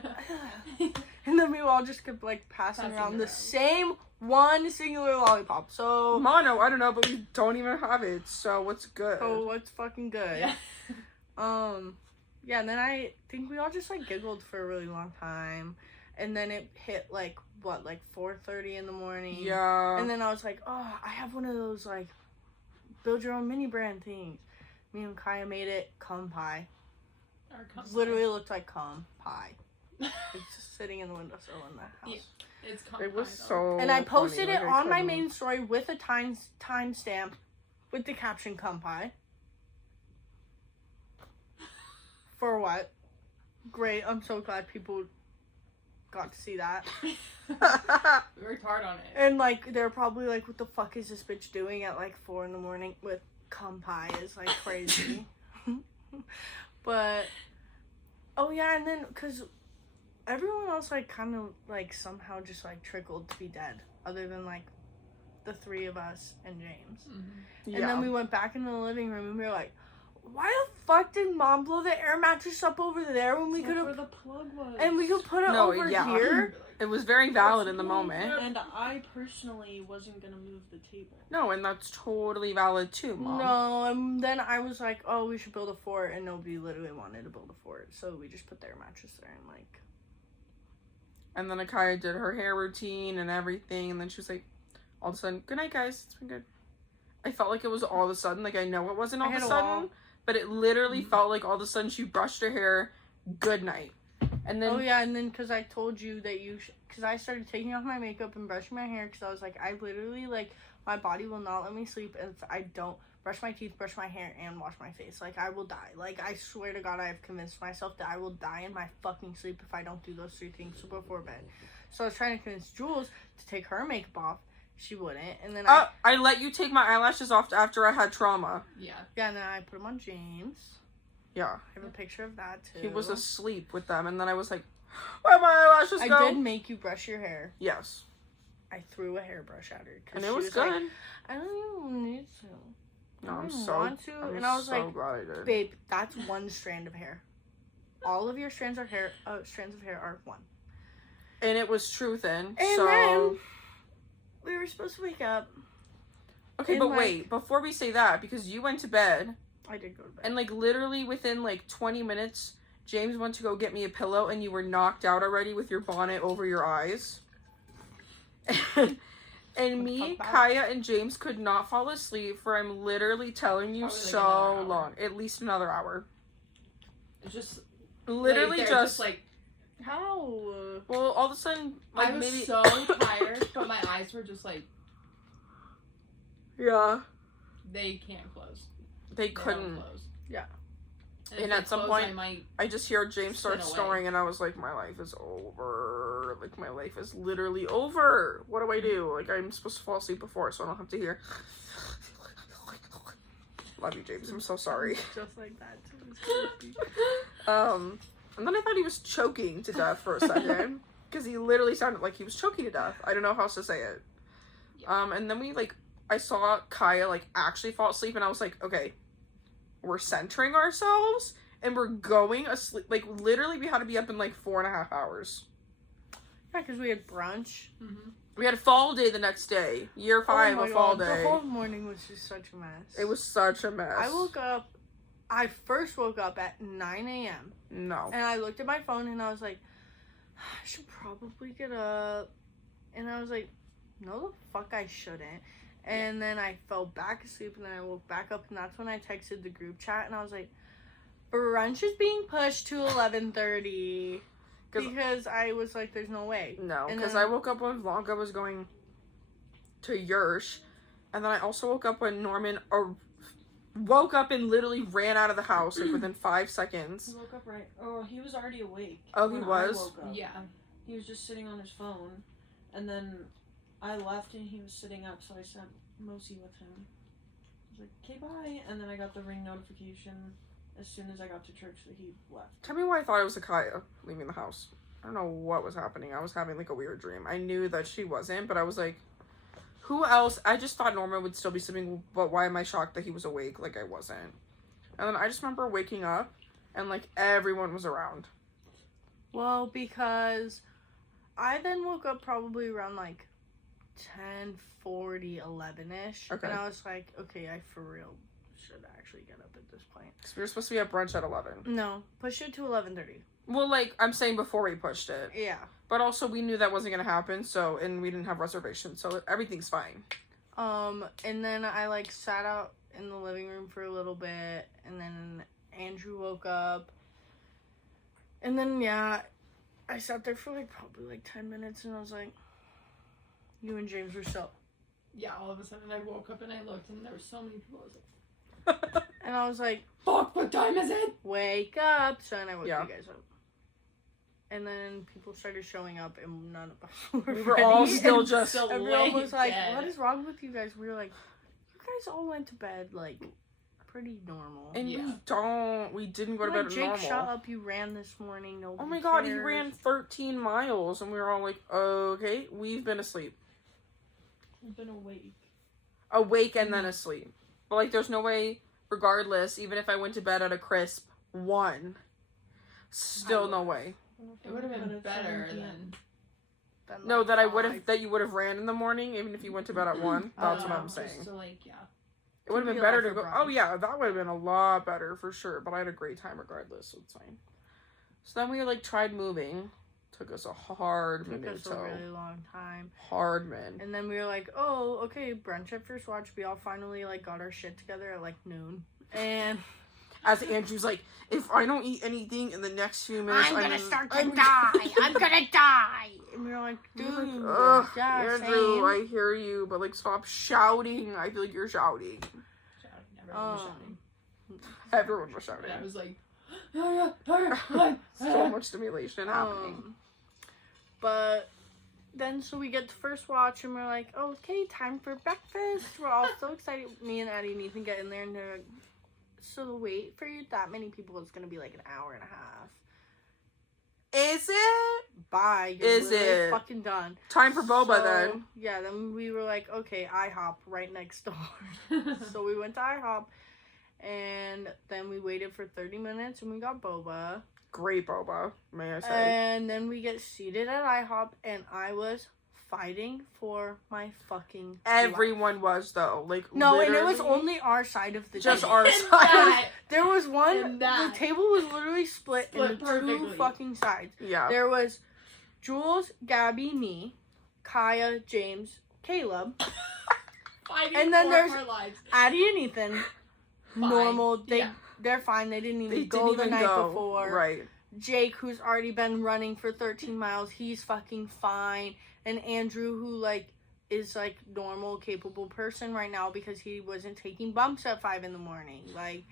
And then we all just kept like passing Passing around it the around. same one singular lollipop. So, Mono, I don't know, but we don't even have it. So what's good? oh, what's fucking good? Yeah. Yeah, and then I think we all just like giggled for a really long time. And then it hit like what, like 4:30 in the morning. Yeah. And then I was like, oh, I have one of those like build your own mini brand things. Me and Kaya made it cum pie. Our company. Literally looked like cum pie. It's just sitting in the windowsill in the house. Yeah. It's It was compiled. so. And I posted funny. it Like, I on my couldn't- main story with a timestamp with the caption cum pie. For what? Great. I'm so glad people got to see that. We worked hard on it. And like they're probably like, what the fuck is this bitch doing at like 4 a.m. with cum pie is like crazy. But oh yeah, and then because everyone else like kind of like somehow just like trickled to be dead, other than like the three of us and James. Mhm. And then we went back into the living room and we were like, why the fuck did Mom blow the air mattress up over there when we That's could where have, the plug was. and we could put it No, over yeah. here? It was very valid in the moment. And I personally wasn't gonna move the table. No, and that's totally valid too, Mom. No, and then I was like, oh, we should build a fort, and nobody literally wanted to build a fort, so we just put their mattress there and like. And then Akaya did her hair routine and everything, and then she was like, all of a sudden, good night, guys. It's been good. I felt like it was all of a sudden. Like, I know it wasn't all I of a hit a sudden, wall. but it literally felt like all of a sudden she brushed her hair, good night. And then, Oh yeah, and then because I told you that because I started taking off my makeup and brushing my hair because I was like, I literally like my body will not let me sleep if I don't brush my teeth, brush my hair, and wash my face. Like I will die. Like I swear to God, I have convinced myself that I will die in my fucking sleep if I don't do those three things before bed. So I was trying to convince Jules to take her makeup off. She wouldn't, and then I let you take my eyelashes off after I had trauma. Yeah. and then I put them on James. Yeah. I have a picture of that too. He was asleep with them, and then I was like, where'd my eyelashes I go? did make you brush your hair. Yes. I threw a hairbrush at her. 'cause And she it was like, good. I don't even need to. No, I I'm don't so, want to. I'm And I was so like, glad I did. babe, that's one strand of hair. All of your strands of hair are one. And it was truth in. And So then we were supposed to wake up. okay, and, but like- wait, before we say that, because you went to bed, I did go to bed. and like literally within like 20 minutes, James went to go get me a pillow, and you were knocked out already with your bonnet over your eyes. And me, What the fuck? Kaya, and James could not fall asleep for I'm literally telling you Probably like so another hour. long. At least another hour. It's just Literally like, they're just like How? well, all of a sudden, like I was maybe so tired, but my eyes were just like yeah, they can't close. they They don't couldn't. close. Yeah. And, And if at they some close, point- I might. I just hear James start Spin away. snoring, and I was like, my life is over. Like, my life is literally over. What do I do? Like, I'm supposed to fall asleep before, so I don't have to hear. Love you, James. I'm so sorry. Just like that. And then I thought he was choking to death for a second. Because he literally sounded like he was choking to death. I don't know how else to say it. Yeah. And then we, like, I saw Kaya, like, actually fall asleep, and I was like, okay, we're centering ourselves, and we're going asleep. Like, literally, we had to be up in, like, 4.5 hours. Yeah, because we had brunch. Mm-hmm. We had a fall day the next day. Year 5, Oh my a fall God, day. The whole morning was just such a mess. It was such a mess. I first woke up at 9 a.m. No. And I looked at my phone and I was like, I should probably get up. And I was like, no, the fuck I shouldn't. And then I fell back asleep and then I woke back up and that's when I texted the group chat and I was like, brunch is being pushed to 11:30. Because I was like, there's no way. No, And because then- I woke up when Blanca was going to Yersh, and then I also woke up when Norman woke up and literally ran out of the house like within 5 seconds. He woke up right. Oh, he was already awake. Oh, he when was? I woke up. Yeah. He was just sitting on his phone, and then I left and he was sitting up, so I sent Mosi with him. I was like, okay, bye. And then I got the ring notification as soon as I got to church that he left. Tell me why I thought it was Akaya leaving the house. I don't know what was happening. I was having like a weird dream. I knew that she wasn't, but I was like, who else? I just thought Norman would still be sleeping, but why am I shocked that he was awake? Like I wasn't. And then I just remember waking up and like everyone was around. Well, because I then woke up probably around like 10:40, 11-ish. Okay. And I was like, okay, I for real should actually get up at this point. So we were supposed to be at brunch at 11. No, push it to 11:30. Well, like, I'm saying before we pushed it. Yeah. But also, we knew that wasn't going to happen, so, and we didn't have reservations, so everything's fine. And then I like sat out in the living room for a little bit, and then Andrew woke up. And then, yeah, I sat there for like probably like 10 minutes, and I was like, you and James were so. Yeah, all of a sudden I woke up and I looked and there were so many people. I was like, And I was like, fuck, what time is it? wake up. So then I woke Yeah. you guys up. And then people started showing up, and none of us were We were ready. all still And just... So everyone was like, dead. what is wrong with you guys? We were like, you guys all went to bed, like, pretty normal. And Yeah. we didn't go to Like, bed at Jake, normal. shut up, you ran this morning. Nobody Oh my god, he cares. ran 13 miles, and we were all like, okay, we've been asleep. I've been awake. Awake and then asleep. But, like, there's no way, regardless, even if I went to bed at a crisp 1, still no way. It would have been better than. Then, No, like, that I would have, 5. that you would have ran in the morning, even if you went to bed at 1. That's what I'm just saying. to, like, yeah. It would have been Be better alive to for go. Oh brunch. yeah, that would have been a lot better for sure. But I had a great time regardless, so it's fine. So then we like tried moving. Took us a hard Took minute. us a really long time. Hard man. And then we were like, oh, okay, brunch at First Watch. We all finally, like, got our shit together at, like, noon. And As Andrew's like, if I don't eat anything in the next few minutes, I'm gonna I'm start to I'm die. I'm gonna die. And we were like, He's dude, like, ugh, yeah, Andrew, same. I hear you, but like stop shouting. I feel like you're shouting. Shouting. Everyone was shouting. Everyone was shouting. And I was like, So much stimulation happening. But then, so we get to First Watch, and we're like, okay, time for breakfast. We're all so excited. Me and Addie and Ethan get in there, and they're like, so the wait for that many people is going to be like an hour and a half. Is it Bye. You're Is literally it? fucking done. time for boba So, then? Yeah, then we were like, okay, IHOP right next door. So we went to IHOP, and then we waited for 30 minutes, and we got boba. Great boba, may I say? And then we get seated at IHOP, and I was fighting for my fucking life. Everyone was though, like No, and it was literally only our side of the just table. our And side. that- There was one. And that. The table was literally split Split into two perfectly. fucking sides. Yeah, There was Jules, Gabby, me, Kaya, James, Caleb, Fighting And then for there's- our lives. Addie, and Ethan. Fine. Normal. Yeah. They're fine. They didn't even they go didn't the even night go. before. Right. Jake, who's already been running for 13 miles, he's fucking fine. And Andrew, who, like, is, like, normal, capable person right now because he wasn't taking bumps at 5 in the morning. Like,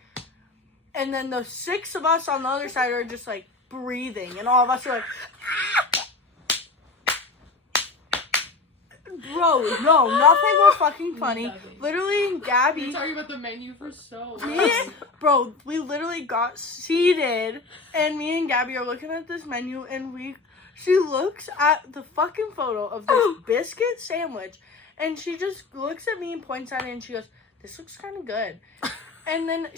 and then the 6 of us on the other side are just, like, breathing. And all of us are like, bro, no, nothing was fucking funny. Nothing. Literally, We Gabby... were talking about the menu for so long. Me and, bro, we literally got seated, and me and Gabby are looking at this menu, and she looks at the fucking photo of this biscuit sandwich, And she just looks at me and points at it and she goes, this looks kind of good. And then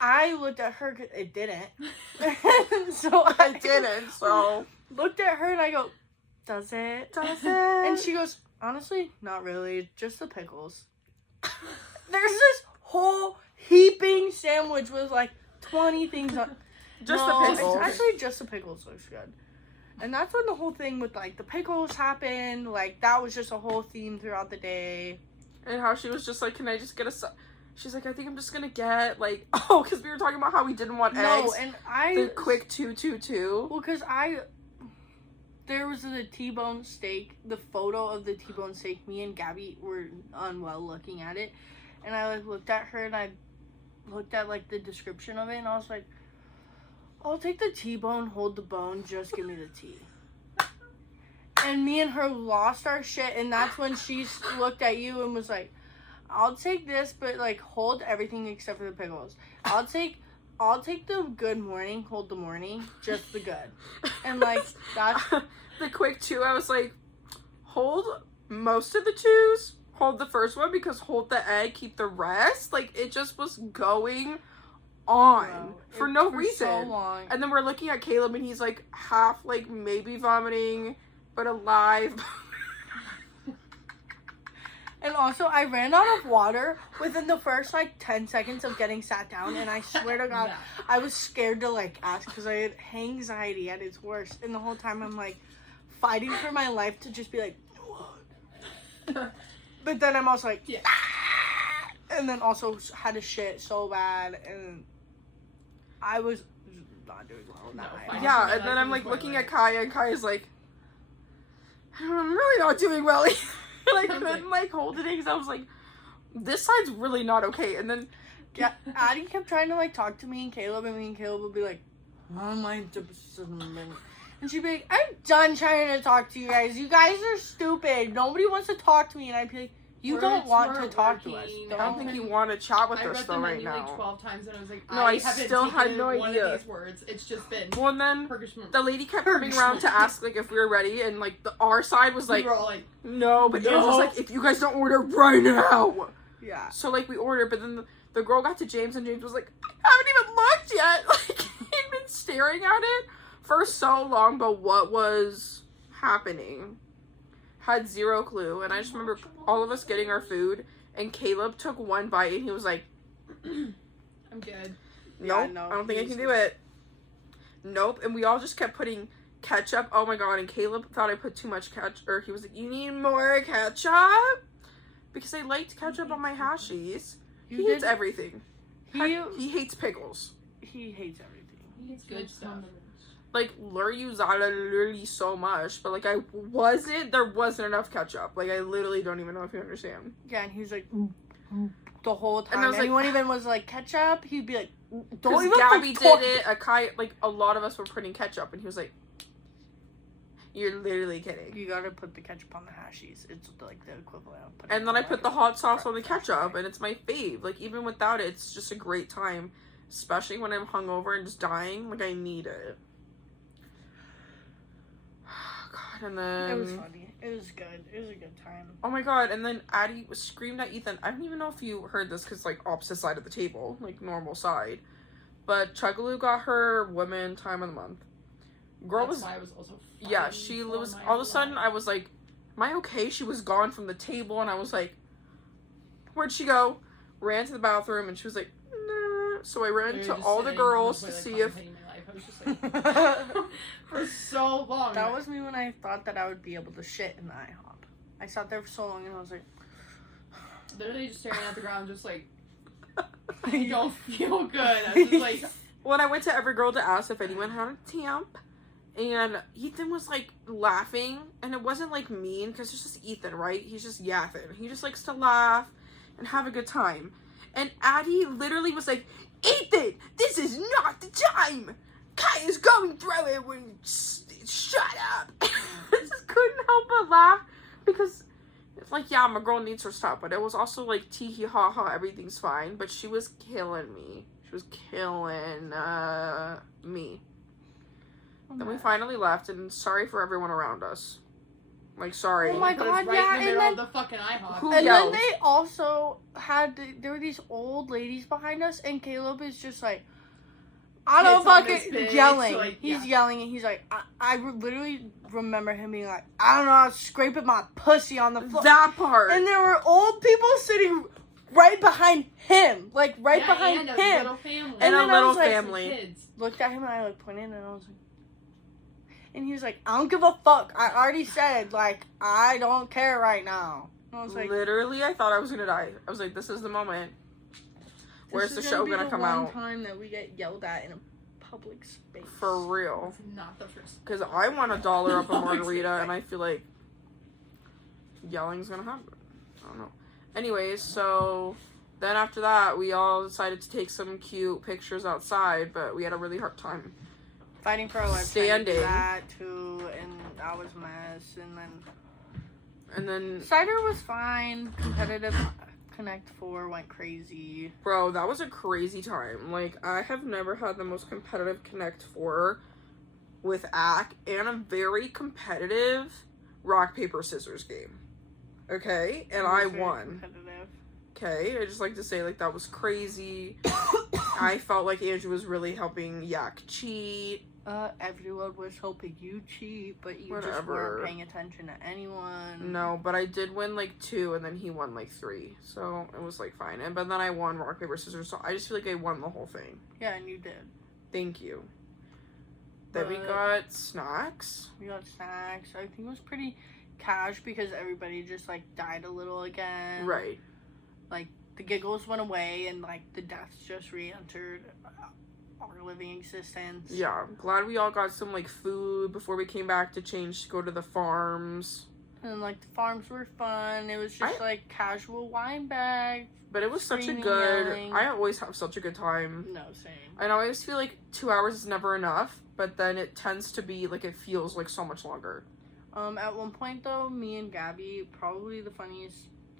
I looked at her, 'cause it didn't. So I didn't, so. Looked at her and I go, does it? Does it? And she goes, honestly, not really, just the pickles. There's this whole heaping sandwich with like 20 things on. Just No, the pickles. Actually, just the pickles looks good. And that's when the whole thing with like the pickles happened. Like that was just a whole theme throughout the day. And how she was just like, can I just get she's like, I think I'm just gonna get like, oh, because we were talking about how we didn't want eggs. No, and The quick 222. Well, because there was the T-bone steak, the photo of the T-bone steak. Me and Gabby were unwell looking at it, and I like looked at her and I looked at like the description of it, and I was like, I'll take the T-bone, hold the bone, just give me the T. And me and her lost our shit, and that's when she looked at you and was like, I'll take this, but like hold everything except for the pickles. I'll take the good morning, hold the morning, just the good. And like that's the quick 2, I was like, hold most of the 2s, hold the first one because hold the egg, keep the rest. Like it just was going on for no reason. So long. And then we're looking at Caleb and he's like half like maybe vomiting but alive. And also, I ran out of water within the first, like, 10 seconds of getting sat down, and I swear to God, Yeah. I was scared to, like, ask, because I had anxiety at its worst, and the whole time I'm, like, fighting for my life to just be like, what? But then I'm also like, Yeah. ah! And then also had to shit so bad, and I was not doing well that night. fine. Yeah, Yeah, and then I'm like that looking was at Kaya and Kaya's like, I'm really not doing well. Like, couldn't like hold it because I was like, this side's really not okay. And then Yeah, Addie kept trying to like talk to me and me and Caleb would be like, oh my, and she'd be like, I'm done trying to talk to you guys. You guys are stupid. Nobody wants to talk to me. And I'd be like, you Words don't want to weren't talk to us. working. I don't think you want to chat with I us read though the right menu now. like 12 times and I was like, No, I haven't still had taken no one idea. of these words. It's just been Well, and then Perkishman. the lady kept coming around to ask like if we were ready, and like our side was like, we were all like, no, but it was No. just like, if you guys don't order right now. Yeah. So like we ordered, but then the girl got to James and James was like, I haven't even looked yet. Like he'd been staring at it for so long, but what was happening? Had zero clue. And I just remember all of us getting our food, and Caleb took one bite and he was like, I'm good. nope, Yeah, no, I don't think I he's- can do it. Nope. And we all just kept putting ketchup. Oh my god. And Caleb thought I put too much ketchup, or he was like, you need more ketchup? Because I liked ketchup on my hashies. He You hates did- everything. He hates pickles. He hates everything. It's good stuff. Like, Lur used literally so much, but like there wasn't enough ketchup. Like, I literally don't even know if you understand. Yeah, and he was like, the whole time. And I was like- Anyone even was like, ketchup? He'd be like, don't Because even Gabby talk- did it, like a lot of us were putting ketchup, and he was like, you're literally kidding. You gotta put the ketchup on the hashies. It's like the equivalent of putting And then I on, put like, the a hot sauce on the french ketchup, fry. and it's my fave. Like, even without it, it's just a great time. Especially when I'm hungover and just dying. Like, I need it. God, and then... It was funny. It was good. It was a good time. Oh my god, and then Addie screamed at Ethan. I don't even know if you heard this, because, like, opposite side of the table. Like, normal side. But Chugaloo got her woman time of the month. Girl That's was... why I was also Yeah, fighting she for was... my All of a sudden, life. I was like, am I okay? She was gone from the table, and I was like, where'd she go? Ran to the bathroom, and she was like, nah. So I ran Literally to just all the sitting girls on to the see toilet if... contemplating my life. I was just like, for so long. That was me when I thought that I would be able to shit in the IHOP. I sat there for so long and I was like, literally just staring at the ground, just like, I don't feel good. I was just like, When I went to every girl to ask if anyone had a temp, and Ethan was like laughing, and it wasn't like mean, because it's just Ethan, right? He's just yapping. He just likes to laugh and have a good time. And Addie literally was like, Ethan, this is not the time. Kaya's going through it. Shut up. I just couldn't help but laugh, because it's like, yeah, my girl needs her stuff, but it was also like tee hee ha ha, everything's fine. But she was killing me. She was killing me. Then we finally left, and sorry for everyone around us. Like, sorry. Oh my Put us God, right yeah, in the and middle then- of the fucking IHOP. Who And yelled? then they also there were these old ladies behind us, and Caleb is just like, I don't Kids on this fucking bitch, yelling. like, He's yeah. yelling, and he's like, I literally remember him being like, I don't know, I was scraping my pussy on the floor. That part. And there were old people sitting right behind him, like right Yeah, behind and a him. little family. And a then I little was like, family. Kids. Looked at him, and I like pointed, and I was like, and he was like, I don't give a fuck. I already said, like, I don't care right now. And I was like, Literally, I thought I was gonna die. I was like, this is the moment. Where's the this is show be gonna the come one out? time that we get yelled at in a public space. For real. It's not the first. Because I want $1 up a No, margarita, exactly. and I feel like yelling's gonna happen. I don't know. Anyways, so then after that, we all decided to take some cute pictures outside, but we had a really hard time. Fighting for our lives. Standing. That too, and that was a mess. And then And then, Cider was fine. Competitive Connect 4 went crazy. bro, that was a crazy time. Like, I have never had the most competitive Connect 4 with AC and a very competitive rock, paper, scissors game. Okay? And It I was very won. competitive. Okay, I just like to say, like, that was crazy. I felt like Andrew was really helping Yak cheat. Everyone was hoping you cheat, but you just Whatever. weren't paying attention to anyone. No, but I did win, like, 2, and then he won, like, 3. So, it was, like, fine. But then I won rock, paper, scissors, so I just feel like I won the whole thing. Yeah, and you did. Thank you. Then we But- got snacks. We got snacks. I think it was pretty cash because everybody just like died a little again. Right. Like the giggles went away and like the deaths just re-entered our living existence. Yeah. Glad we all got some, like, food before we came back to change to go to the farms. And like the farms were fun. It was just like casual wine bag. But it was such a Screaming, good... yelling. I always have such a good time. No, same. I always feel like 2 hours is never enough, but then it tends to be, like, it feels like so much longer. At one point though, me and Gabby, probably the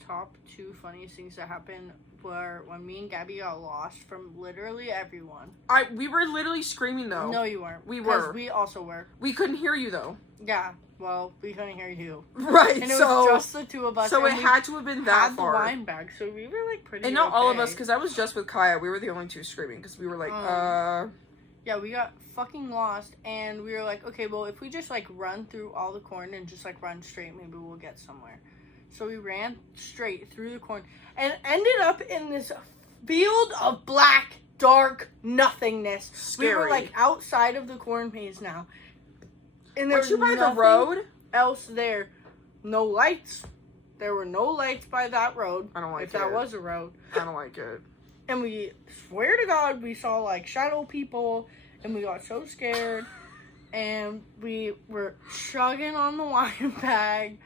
top 2 funniest things that happened were when me and Gabby got lost from literally everyone. We were literally screaming, though. No, you weren't. We 'Cause were. We also were. We couldn't hear you, though. Yeah. Well, we couldn't hear you. Right, And it so... was just the 2 of us. so and it we had to have been that had far. the wine bag, so we were like pretty. And not all of us, okay. because I was just with Kaya. We were the only 2 screaming, because we were like, Yeah, we got fucking lost, and we were like, okay, well, if we just like run through all the corn and just like run straight, maybe we'll get somewhere. So we ran straight through the corn and ended up in this field of black, dark nothingness. Scary. We were like outside of the corn maze now, and there Weren't was you by the nothing road? else there. No lights. There were no lights by that road. I don't like If it. that was a road. I don't like it. And we swear to God, we saw like shadow people, and we got so scared, and we were chugging on the wine bag,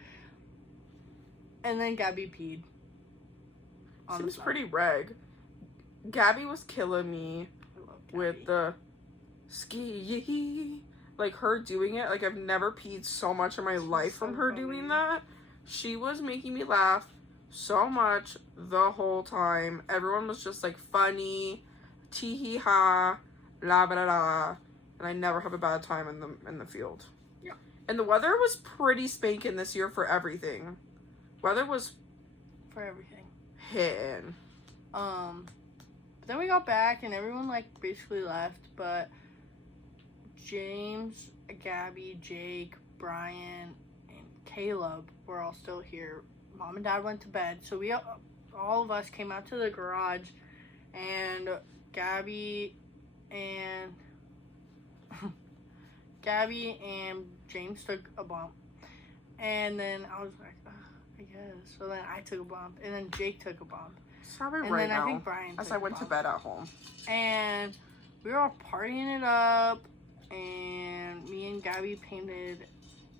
and then Gabby peed. on the Seems side. pretty reg. Gabby was killing me I love with Gabby. the ski. Like, her doing it. Like, I've never peed so much in my life from so her funny. doing that. She was making me laugh so much the whole time. Everyone was just, like, funny, tee-hee-ha, la-ba-da-da. And I never have a bad time in the field. Yeah. And the weather was pretty spanking this year for everything. Weather was for everything. hitting. But then we got back and everyone like basically left, but James, Gabby, Jake, Brian, and Caleb were all still here. Mom and Dad went to bed, so we all of us came out to the garage, and Gabby and James took a bump, and then I was like, I guess. So then I took a bump, and then Jake took a bump. Stop it And right then now. I think Brian As took I a went to bump. bed at home. And we were all partying it up, and me and Gabby painted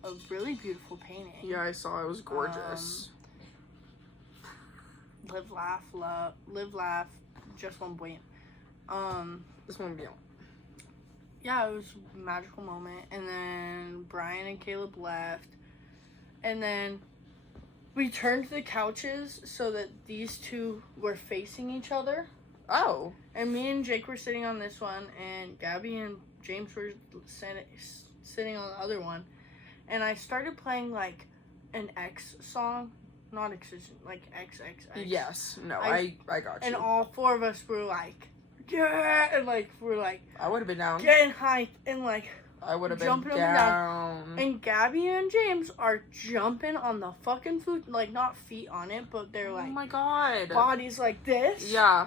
a really beautiful painting. Yeah, I saw. It was gorgeous. Live, laugh, just one point. This one be on. Yeah, it was a magical moment. And then Brian and Caleb left. And then we turned the couches so that these two were facing each other. Oh. And me and Jake were sitting on this one, and Gabby and James were sitting on the other one. And I started playing, like, an X song, not Excision, like XXX. Yes. No, I got you. And all 4 of us were like, yeah, and like we're like I would have been down. getting hyped and like I would have been jumping up down. and down. And Gabby and James are jumping on the fucking food, like not feet on it, but they're Oh like my god. bodies like this. Yeah.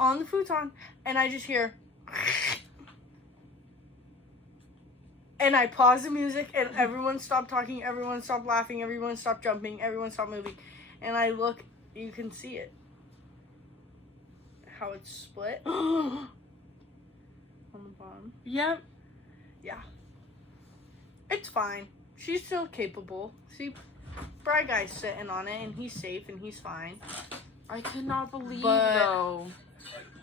On the futon, and I just hear. And I pause the music, and everyone stopped talking, everyone stopped laughing, everyone stopped jumping, everyone stopped moving. And I look, you can see it. How it's split. On the bottom. Yep. Yeah. It's fine. She's still capable. See, Bry Guy's sitting on it, and he's safe, and he's fine. I cannot believe, But- though.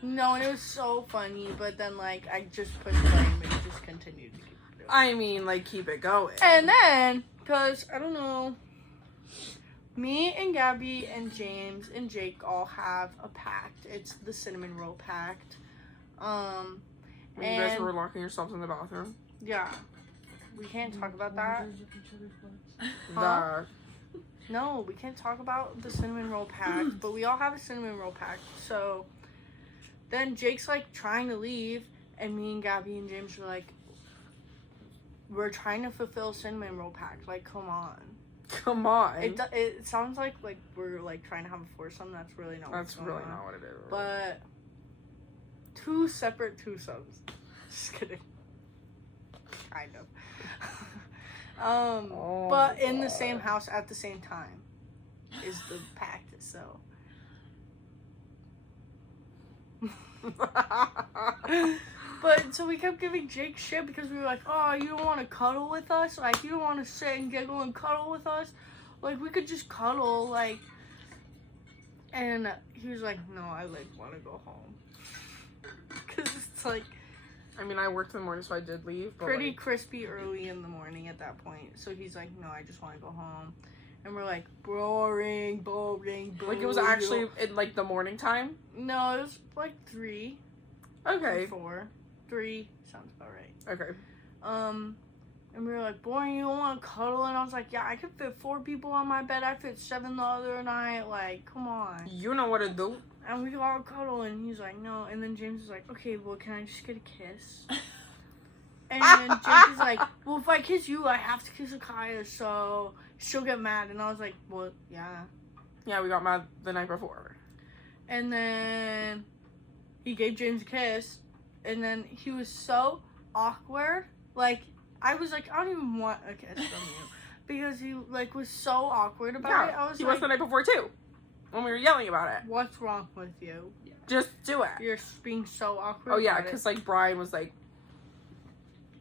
No, and it was so funny, but then, like, I just pushed play, and it just continued to keep doing. I mean, like, keep it going. And then, because, I don't know, me and Gabby and James and Jake all have a pact. It's the Cinnamon Roll Pact. When you guys and- were locking yourselves in the bathroom. Yeah. We can't talk about that. Huh? No, we can't talk about the Cinnamon Roll Pact, but we all have a Cinnamon Roll Pact. So, then Jake's, like, trying to leave, and me and Gabby and James were like, we're trying to fulfill Cinnamon Roll Pact. Like, come on. Come on. It sounds like we're like trying to have a foursome. That's really not. That's what's really going on. not what it is. But 2 separate twosomes. Just kidding. Kind of. Oh but my in the God. same house at the same time is the pact. So. But so we kept giving Jake shit because we were like, oh, you don't want to cuddle with us? Like, you don't want to sit and giggle and cuddle with us? Like, we could just cuddle, like. And he was like, no, I, like, want to go home. Because it's, like, I mean, I worked in the morning, so I did leave. But pretty like, crispy early in the morning at that point. So he's like, no, I just want to go home. And we're like, boring. like, it was actually in, like, the morning time? No, it was, like, 3. Okay. 4. 3 sounds about right. Okay. And we were like, boring, you don't want to cuddle? And I was like, yeah, I could fit 4 people on my bed. I fit 7 the other night. Like, come on. You know what to do. And we all cuddle, and he's like, no. And then James was like, okay, well, can I just get a kiss? And then James was like, well, if I kiss you, I have to kiss Akaya, so she'll get mad. And I was like, well, yeah. Yeah, we got mad the night before. And then he gave James a kiss, and then he was so awkward. Like, I was like, I don't even want a kiss from you. Because he, like, was so awkward about it. I was he like, was the night before, too. When we were yelling about it. what's wrong with you? Just do it. You're being so awkward. Oh, yeah, about it. because, like, Brian was like,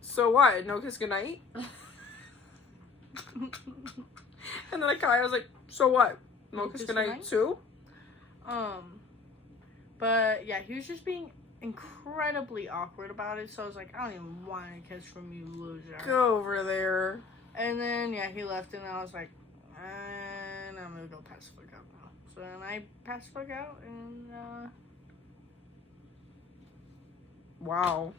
so what? No kiss goodnight? And then, like, Kaya was like, so what? No kiss goodnight, too? But yeah, he was just being incredibly awkward about it. So I was like, I don't even want a kiss from you, loser. Go over there. And then yeah, he left, and I was like, and I'm gonna go pass the fuck out now. So then I passed the fuck out, and Wow.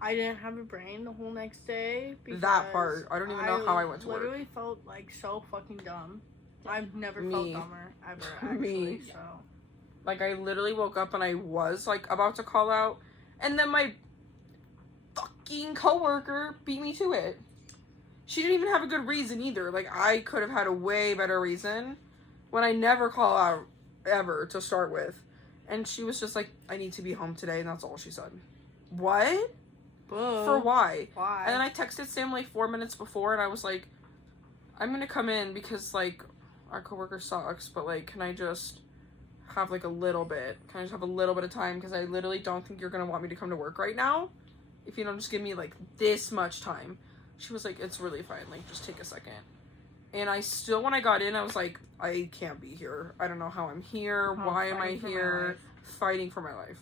I didn't have a brain the whole next day. That part. I don't even know how I went to work. literally felt like so fucking dumb. I've never Me. felt dumber ever. Actually, Me. so. Like, I literally woke up and I was, like, about to call out. And then my fucking coworker beat me to it. She didn't even have a good reason either. Like, I could have had a way better reason when I never call out ever to start with. And she was just like, I need to be home today. And that's all she said. What? Whoa. For why? Why? And then I texted Sam like 4 minutes before, and I was like, I'm gonna come in because, like, our coworker sucks, but, like, can I just have, like, a little bit? Can I just have a little bit of time? Because I literally don't think you're gonna want me to come to work right now if you don't just give me, like, this much time. She was like, it's really fine. Like, just take a second. And I still, when I got in, I was like, I can't be here. I don't know how I'm here. I'm Why am I fighting for my here? life. Fighting for my life.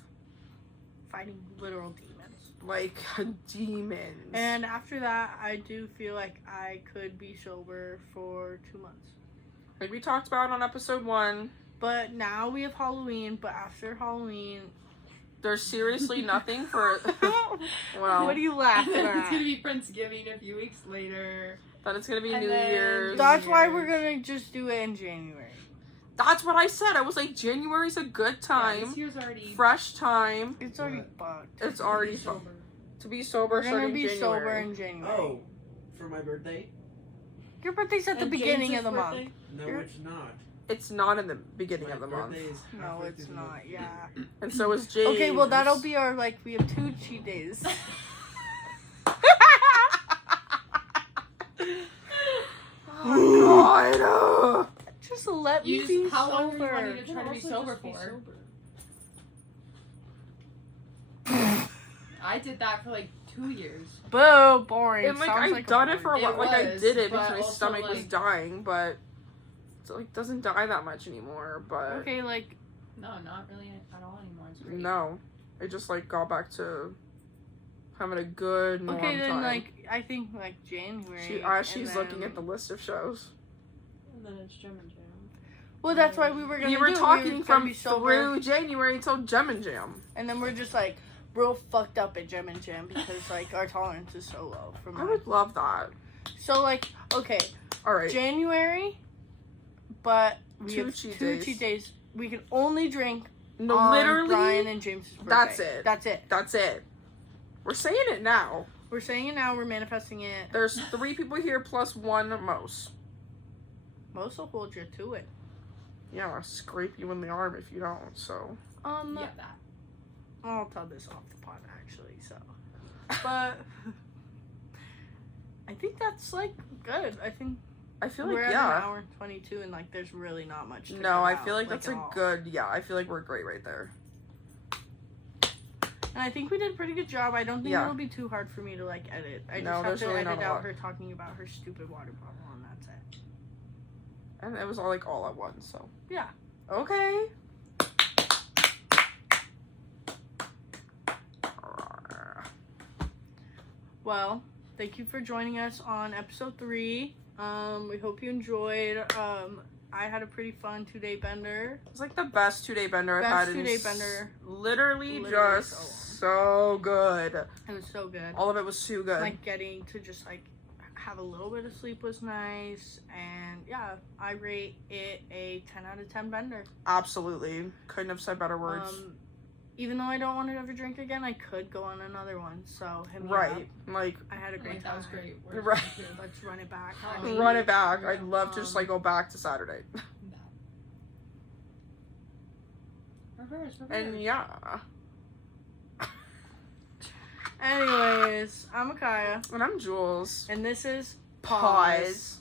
Fighting literal demons. Like, demons. And after that, I do feel like I could be sober for 2 months. Like we talked about on episode 1. But now we have Halloween, but after Halloween, There's seriously nothing for. Well, What are you laughing It's at? gonna be Friendsgiving a few weeks later. then it's gonna be And New then- Year's. That's why we're gonna just do it in January. That's what I said. I was like, January's a good Yeah, time, this year's already fresh time. It's already What? fucked. It's already sober. to be sober. We're gonna starting be January. sober in January. Oh, for my birthday? Your birthday's at the And beginning James's of the month. birthday? No, You're- it's not. It's not in the beginning My of the month, birthday is No, halfway it's through the month. not. Yeah. and so is James. Okay, well that'll be our we have 2 cheat days. Oh God. Just let You me be just, how long sober. are you wanting to try to be Also sober just be for? sober. I did that for like 2 years. Boo, boring. And like Sounds I've like done it for a It while. Like I was, did it but because my also, stomach was like- dying, but it like doesn't die that much anymore. But Okay, like No, not really at all anymore. It's great. no, it just like got back to having a good norm okay, then time. like I think like January. She's and looking then- at the list of shows. And then it's Gem and Jam. Well, that's why we were gonna. We were do. talking gonna from be sober, through January till Gem and Jam. and then we're just like real fucked up at Gem and Jam because like our tolerance is so low from. I would love that. So like okay, All right. January, but we Two have cheat two days. cheat days. We can only drink No, on literally, Brian and James's birthday. that's it. That's it. that's it. We're saying it now. We're saying it now. We're manifesting it. There's 3 people here plus 1 Mos. Most will hold you to it. Yeah, I'll scrape you in the arm if you don't. So Yeah, that. I'll tell this off the pod actually. So, but I think that's like good. I think I feel we're like at yeah. an hour and 22, and like there's really not much. To No, cut I out, feel like that's at a all. good. Yeah, I feel like we're great right there. And I think we did a pretty good job. I don't think Yeah. it'll be too hard for me to like edit. I No, just have there's to really edit not a out lot. her talking about her stupid water bottle, and that's it. And it was all like all at once. So Yeah. okay. Well, thank you for joining us on episode 3. We hope you enjoyed. I had a pretty fun 2-day bender. It's like the best 2-day bender I've Best had. 2-day in bender. Literally Literally just so good. It was so good. All of it was so good. Like getting to just like have a little bit of sleep was nice, and yeah, I rate it a 10 out of 10 bender. Absolutely. Couldn't have said better words. Even though I don't want to ever drink again, I could go on another one. So hit me right. up. Like I had a great Like, time. that was great. Where's Right. my kid? Let's run it back. Oh, honey. run it back. I'd love to just like go back to Saturday. Reverse. And yeah. Anyways, I'm Akaya, And I'm Jules. and this is Pause.